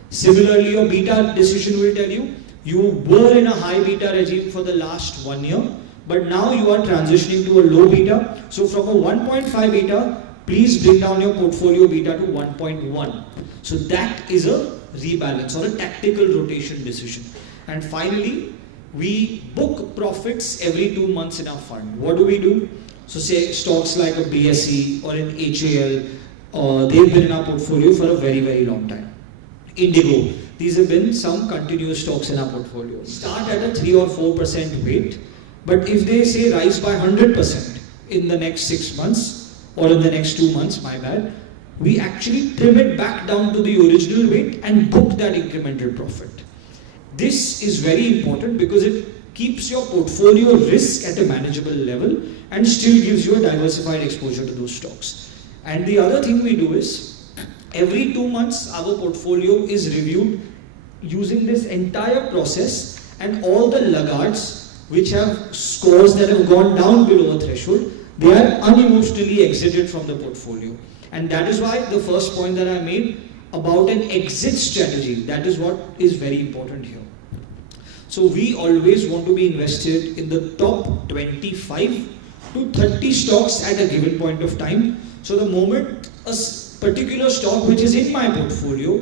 Similarly, your beta decision will tell you, you were in a high beta regime for the last 1 year, but now you are transitioning to a low beta. So from a 1.5 beta, please bring down your portfolio beta to 1.1. So that is a rebalance or a tactical rotation decision. And finally, we book profits every 2 months in our fund. What do? So say stocks like a BSE or an HAL, they've been in our portfolio for a very, very long time. Indigo, these have been some continuous stocks in our portfolio. Start at a 3 or 4% weight, but if they say rise by 100% in the next 6 months, or in the next 2 months, my bad, we actually trim it back down to the original weight and book that incremental profit. This is very important because it keeps your portfolio risk at a manageable level and still gives you a diversified exposure to those stocks. And the other thing we do is, every 2 months our portfolio is reviewed using this entire process, and all the laggards which have scores that have gone down below a threshold, they are unemotionally exited from the portfolio. And that is why the first point that I made about an exit strategy, that is what is very important here. So we always want to be invested in the top 25 to 30 stocks at a given point of time. So the moment a particular stock which is in my portfolio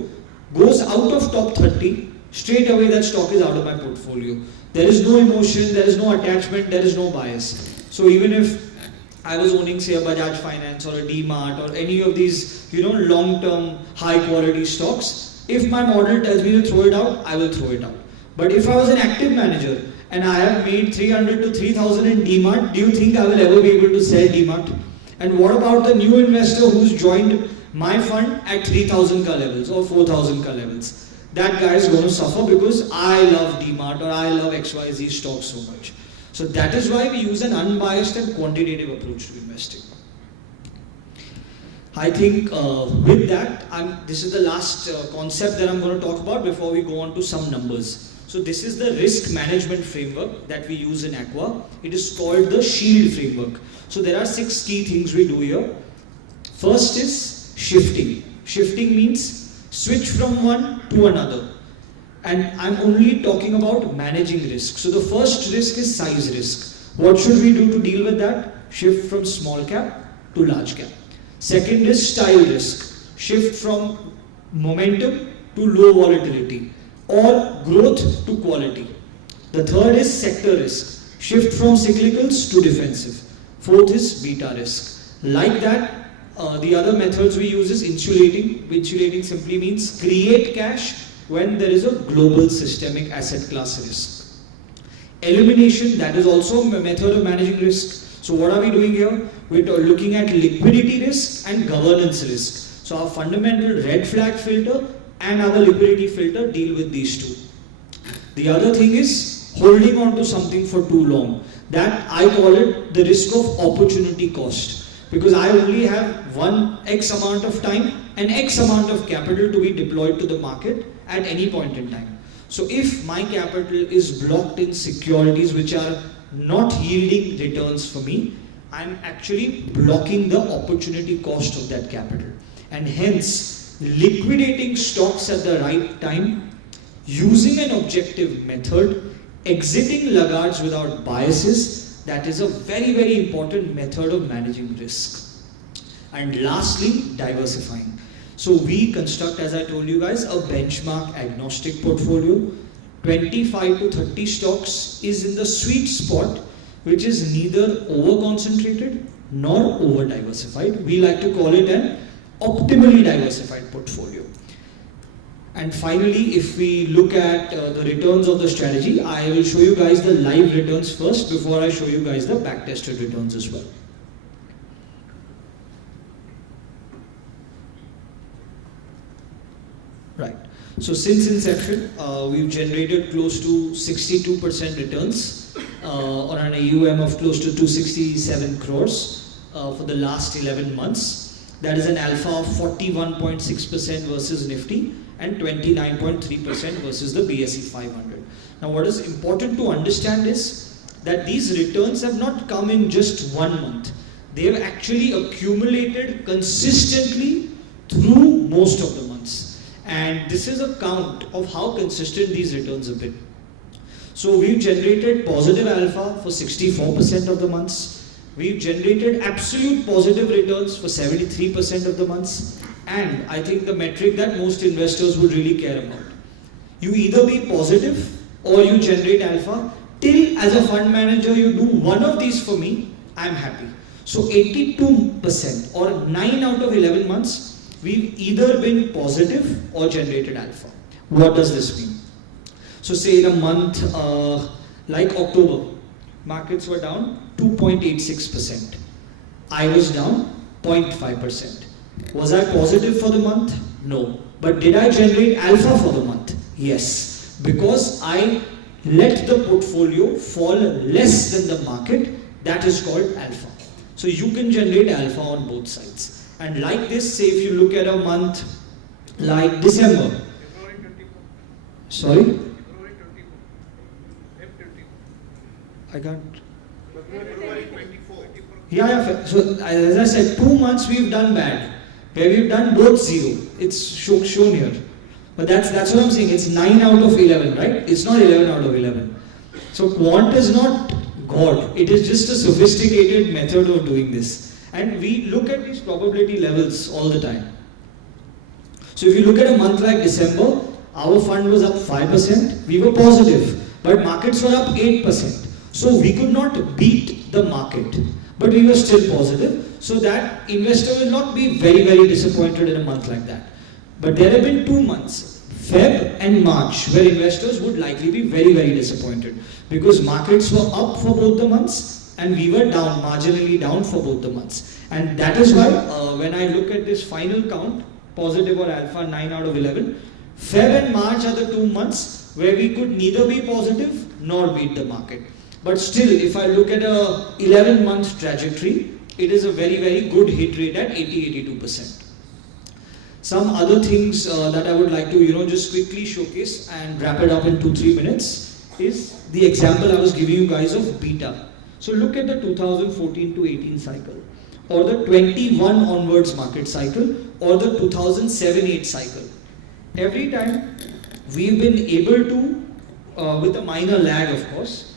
goes out of top 30, straight away that stock is out of my portfolio. There is no emotion, there is no attachment, there is no bias. So even if I was owning, say, a Bajaj Finance or a D-Mart or any of these, long-term, high-quality stocks, if my model tells me to throw it out, I will throw it out. But if I was an active manager and I have made 300 to 3,000 in D-Mart, do you think I will ever be able to sell D-Mart? And what about the new investor who's joined my fund at 3,000 ka levels or 4,000 ka levels? That guy is going to suffer because I love D-Mart or I love XYZ stocks so much. So that is why we use an unbiased and quantitative approach to investing. I think with that, this is the last concept that I'm going to talk about before we go on to some numbers. So this is the risk management framework that we use in AQUA. It is called the SHIELD framework. So there are 6 key things we do here. First is shifting. Shifting means switch from one to another. And I'm only talking about managing risk. So the first risk is size risk. What should we do to deal with that? Shift from small cap to large cap. Second is style risk. Shift from momentum to low volatility or growth to quality. The third is sector risk. Shift from cyclicals to defensive. Fourth is beta risk. Like that, the other methods we use is insulating. Insulating simply means create cash when there is a global systemic asset class risk. Elimination, that is also a method of managing risk. So what are we doing here? We're looking at liquidity risk and governance risk. So our fundamental red flag filter and our liquidity filter deal with these two. The other thing is holding on to something for too long. That I call it the risk of opportunity cost. Because I only have one X amount of time and X amount of capital to be deployed to the market at any point in time. So if my capital is blocked in securities which are not yielding returns for me, I'm actually blocking the opportunity cost of that capital. And hence, liquidating stocks at the right time, using an objective method, exiting laggards without biases, that is a very, very important method of managing risk. And lastly, diversifying. So we construct, as I told you guys, a benchmark agnostic portfolio. 25 to 30 stocks is in the sweet spot, which is neither over concentrated nor over diversified. We like to call it an optimally diversified portfolio. And finally, if we look at the returns of the strategy, I will show you guys the live returns first before I show you guys the back-tested returns as well. Right. So since inception, we've generated close to 62% returns on an AUM of close to 267 crores for the last 11 months. That is an alpha of 41.6% versus Nifty and 29.3% versus the BSE 500. Now what is important to understand is that these returns have not come in just 1 month. They have actually accumulated consistently through most of the months. And this is a count of how consistent these returns have been. So we've generated positive alpha for 64% of the months. We've generated absolute positive returns for 73% of the months. And I think the metric that most investors would really care about. You either be positive or you generate alpha. Till as a fund manager you do one of these for me, I'm happy. So 82% or 9 out of 11 months, we've either been positive or generated alpha. What does this mean? So say in a month like October, markets were down 2.86%. I was down 0.5%. Was I positive for the month? No. But did I generate alpha for the month? Yes. Because I let the portfolio fall less than the market, that is called alpha. So you can generate alpha on both sides. And like this, say if you look at a month like December. Sorry? I can't. Yeah. So as I said, 2 months we've done bad. Where we've done both 0. It's shown here. But that's what I'm saying. It's 9 out of 11, right? It's not 11 out of 11. So Quant is not God. It is just a sophisticated method of doing this. And we look at these probability levels all the time. So if you look at a month like December, our fund was up 5%. We were positive. But markets were up 8%. So we could not beat the market. but we were still positive. So that investor will not be very, very disappointed in a month like that. But there have been 2 months, Feb and March, where investors would likely be very, very disappointed because markets were up for both the months and we were down, marginally down for both the months. And that is why when I look at this final count, positive or alpha 9 out of 11, Feb and March are the 2 months where we could neither be positive nor beat the market. But still, if I look at a 11-month trajectory, it is a very, very good hit rate at 80-82%. Some other things that I would like to, just quickly showcase and wrap it up in 2-3 minutes is the example I was giving you guys of beta. So look at the 2014 to 18 cycle, or the 21 onwards market cycle, or the 2007-8 cycle. Every time we've been able to, with a minor lag of course,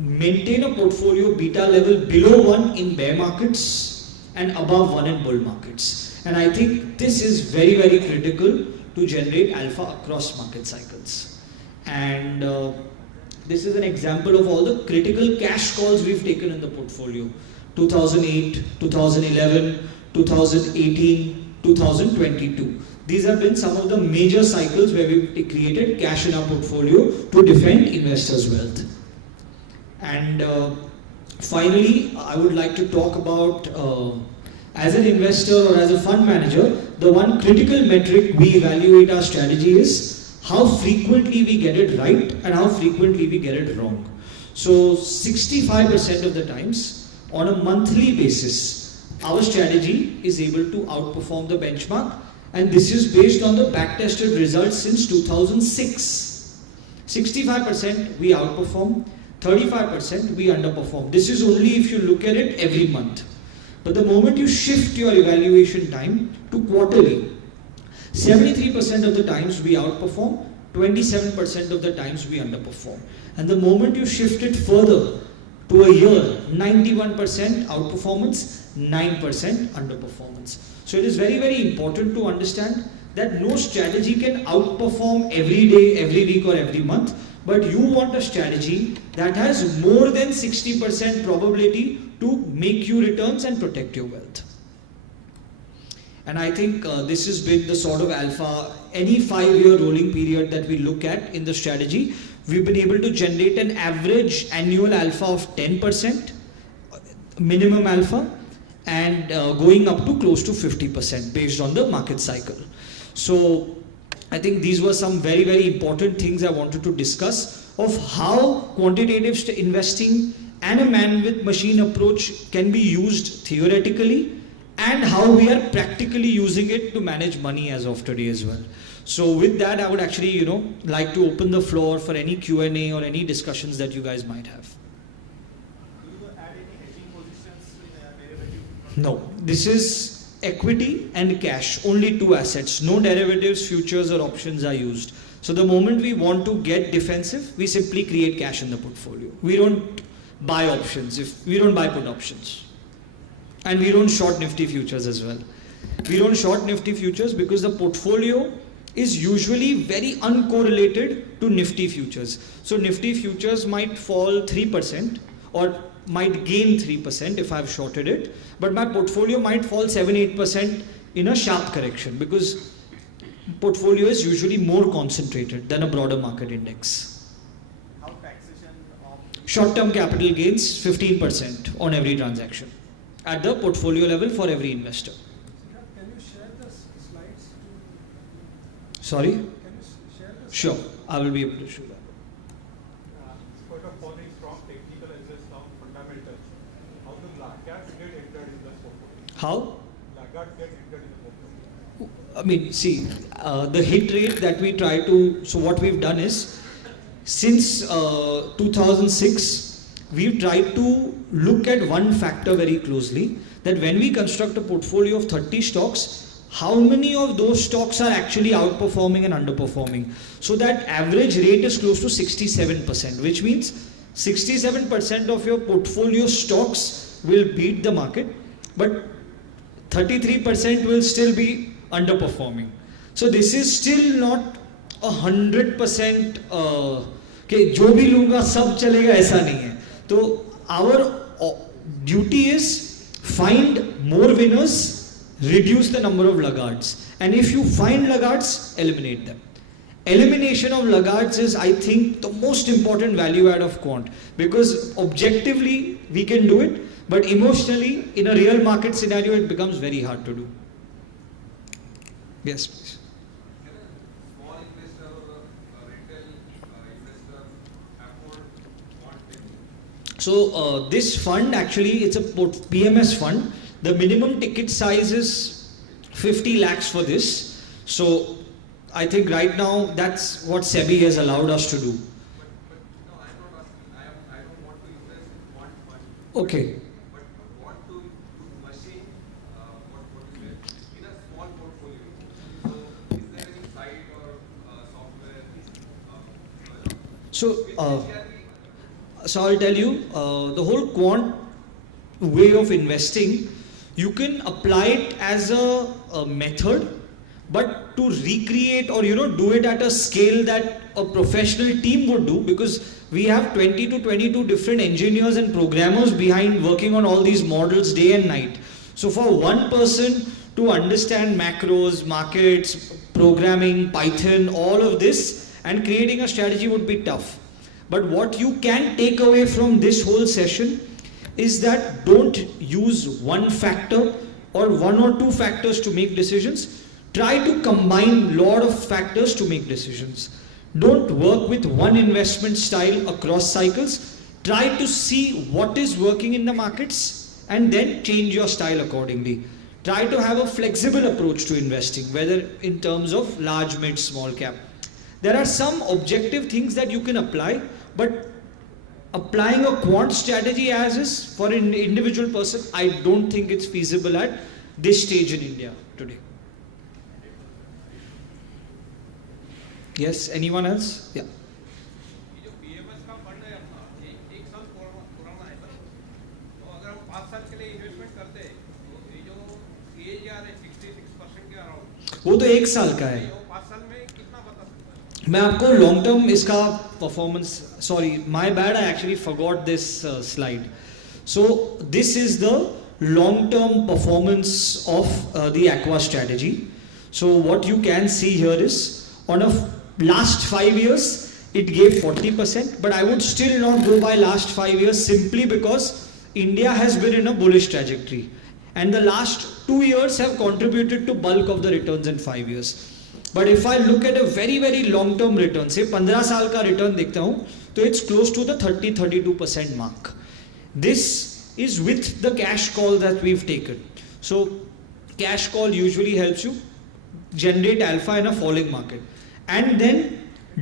maintain a portfolio beta level below 1 in bear markets and above 1 in bull markets. And I think this is very, very critical to generate alpha across market cycles. And this is an example of all the critical cash calls we've taken in the portfolio. 2008, 2011, 2018, 2022. These have been some of the major cycles where we've created cash in our portfolio to defend investors' wealth. And finally, I would like to talk about, as an investor or as a fund manager, the one critical metric we evaluate our strategy is how frequently we get it right and how frequently we get it wrong. So 65% of the times, on a monthly basis, our strategy is able to outperform the benchmark, and this is based on the back-tested results since 2006. 65% we outperform, 35% we underperform. This is only if you look at it every month. But the moment you shift your evaluation time to quarterly, 73% of the times we outperform, 27% of the times we underperform. And the moment you shift it further to a year, 91% outperformance, 9% underperformance. So it is very, very important to understand that no strategy can outperform every day, every week or every month, but you want a strategy that has more than 60% probability to make you returns and protect your wealth. And I think this has been the sort of alpha, any 5-year rolling period that we look at in the strategy, we've been able to generate an average annual alpha of 10%, minimum alpha, and going up to close to 50% based on the market cycle. So I think these were some very, very important things I wanted to discuss of how quantitative investing and a man with machine approach can be used theoretically and how we are practically using it to manage money as of today as well. So with that, I would actually, like to open the floor for any Q&A or any discussions that you guys might have. Do you add any hedging positions in derivative? No, this is equity and cash, only 2 assets. No derivatives, futures or options are used. So the moment we want to get defensive, we simply create cash in the portfolio. We don't buy options, we don't buy put options. And we don't short Nifty futures as well. We don't short Nifty futures because the portfolio is usually very uncorrelated to Nifty futures. So Nifty futures might fall 3% or might gain 3% if I've shorted it, but my portfolio might fall 7-8% in a sharp correction because portfolio is usually more concentrated than a broader market index. How taxation of Short-term capital gains 15% on every transaction at the portfolio level for every investor. Can you share the slides? Sorry? Can you share the Sure, I will be able to show that. sort of following strong technical as well as strong fundamentals? How do laggards get entered in the portfolio? How? Laggards get entered in the portfolio. I mean, see, the hit rate that we try to, so what we've done is, since 2006, we've tried to look at one factor very closely, that when we construct a portfolio of 30 stocks, how many of those stocks are actually outperforming and underperforming. So that average rate is close to 67%, which means 67% of your portfolio stocks will beat the market, but 33% will still be underperforming. So this is still not 100% कि जो भी लूँगा सब चलेगा ऐसा नहीं है. तो our duty is find more winners, reduce the number of laggards. And if you find laggards, eliminate them. Elimination of laggards is, I think, the most important value add of quant, because objectively we can do it, but emotionally in a real market scenario it becomes very hard to do. Yes, please. Can a small investor or a retail investor afford quant? So this fund, actually it's a PMS fund. The minimum ticket size is 50 lakhs for this. So I think right now that's what SEBI has allowed us to do. But no, I'm not asking. I don't want to invest in quant fund. Okay. But want to do machine what is it in a small portfolio. So is there any site or software? So I'll tell you, the whole quant way of investing, you can apply it as a method, but to recreate or do it at a scale that a professional team would do, because we have 20 to 22 different engineers and programmers behind working on all these models day and night. So for one person to understand macros, markets, programming, Python, all of this, and creating a strategy would be tough. But what you can take away from this whole session is that don't use one factor or one or two factors to make decisions. Try to combine lot of factors to make decisions. Don't work with one investment style across cycles. Try to see what is working in the markets and then change your style accordingly. Try to have a flexible approach to investing, whether in terms of large, mid, small cap. There are some objective things that you can apply, but applying a quant strategy as is for an individual person, I don't think it's feasible at this stage in India today. Yes, anyone else? Yeah. ये जो PMS का fund है अपना, ये 1 साल पुराना है sir. तो अगर हम 5 साल के लिए इन्वेस्टमेंट करते हैं, तो ये जो CAGR है 66% के अराउंड, वो तो 1 साल का है। वो 5 साल में कितना बता सकता है? मैं आपको लॉन्ग टर्म इसका performance, sorry my bad, I actually forgot this slide. So this is the long term performance of the AQUA strategy. So what you can see here is on a last 5 years it gave 40%, but I would still not go by last 5 years simply because India has been in a bullish trajectory and the last 2 years have contributed to bulk of the returns in 5 years. But if I look at a very long term return, say 15 साल का return देखता हूँ, तो it's close to the 30-32% mark. This is with the cash call that we've taken. So cash call usually helps you generate alpha in a falling market, and then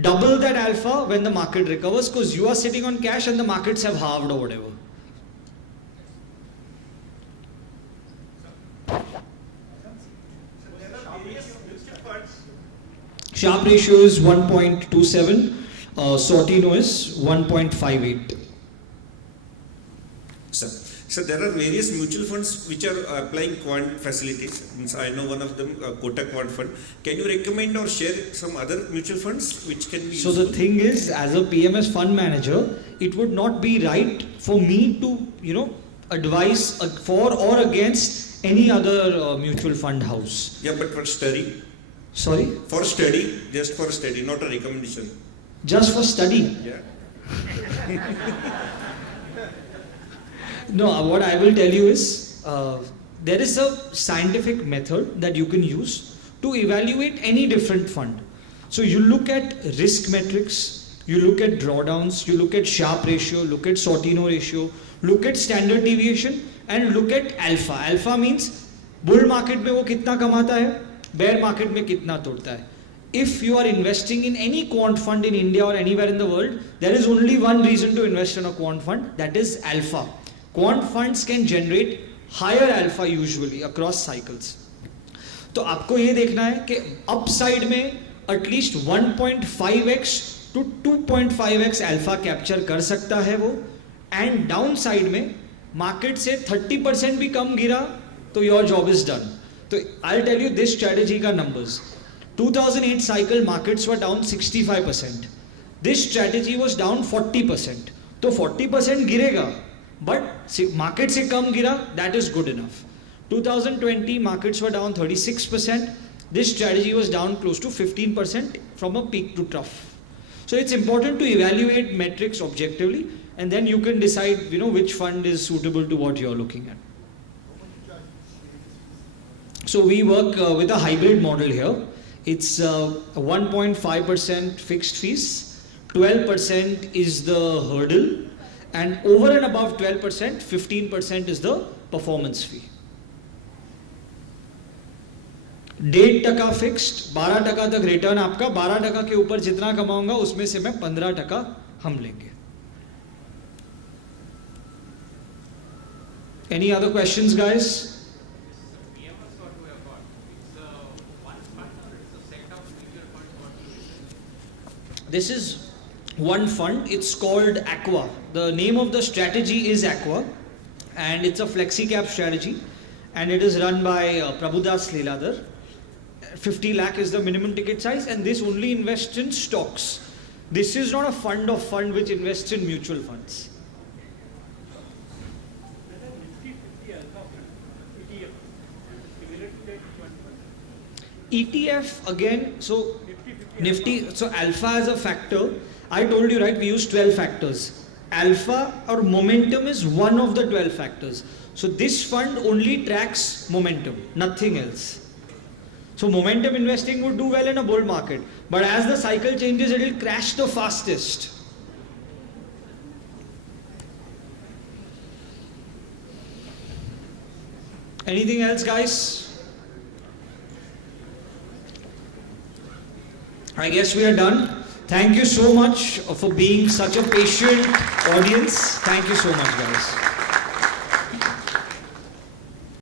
double that alpha when the market recovers, because you are sitting on cash and the markets have halved or whatever. Sharp ratio is 1.27, Sortino is 1.58. So there are various mutual funds which are applying quant facilities. Means I know one of them, Kotak Quant Fund. Can you recommend or share some other mutual funds which can be So useful? the thing is, as a PMS fund manager, it would not be right for me to, advise for or against any other mutual fund house. Yeah, but for study. Sorry? For study, just for study, not a recommendation. Just for study? Yeah. No, what I will tell you is, there is a scientific method that you can use to evaluate any different fund. So you look at risk metrics, you look at drawdowns, you look at Sharpe ratio, look at Sortino ratio, look at standard deviation, and look at alpha. Alpha means bull market में वो कितना कमाता है, bear market में कितना तोड़ता है. If you are investing in any quant fund in India or anywhere in the world, there is only one reason to invest in a quant fund, that is alpha. Quant funds can generate higher alpha usually across cycles. तो आपको ये देखना है कि upside में at least 1.5x to 2.5x alpha capture कर सकता है वो, and downside में market से 30% भी कम गिरा तो your job is done. तो I'll tell you this strategy का numbers. 2008 cycle markets were down 65%. This strategy was down 40%. तो 40% गिरेगा, But market se kam gira, that is good enough. 2020 markets were down 36%. This strategy was down close to 15% from a peak to trough. So it's important to evaluate metrics objectively, and then you can decide, which fund is suitable to what you're looking at. So we work with a hybrid model here. It's 1.5% fixed fees, 12% is the hurdle, and over and above 12%, 15% is the performance fee. 1.5% fixed, 12% तक return आपका, 12% के ऊपर जितना कमाऊंगा उसमें से मैं 15% हम लेंगे. Any other questions, guys? This is one fund. It's called AQUA. The name of the strategy is AQUA, and it's a flexi cap strategy, and it is run by Prabhudas Leeladhar. 50 lakh is the minimum ticket size, and this only invests in stocks. This is not a fund of fund which invests in mutual funds. ETF again, so Nifty, so alpha as a factor, I told you, right, we use 12 factors. Alpha or momentum is one of the 12 factors. So this fund only tracks momentum, nothing else. So momentum investing would do well in a bull market, but as the cycle changes, it will crash the fastest. Anything else, guys? I guess we are done. Thank you so much for being such a patient audience. Thank you so much, guys.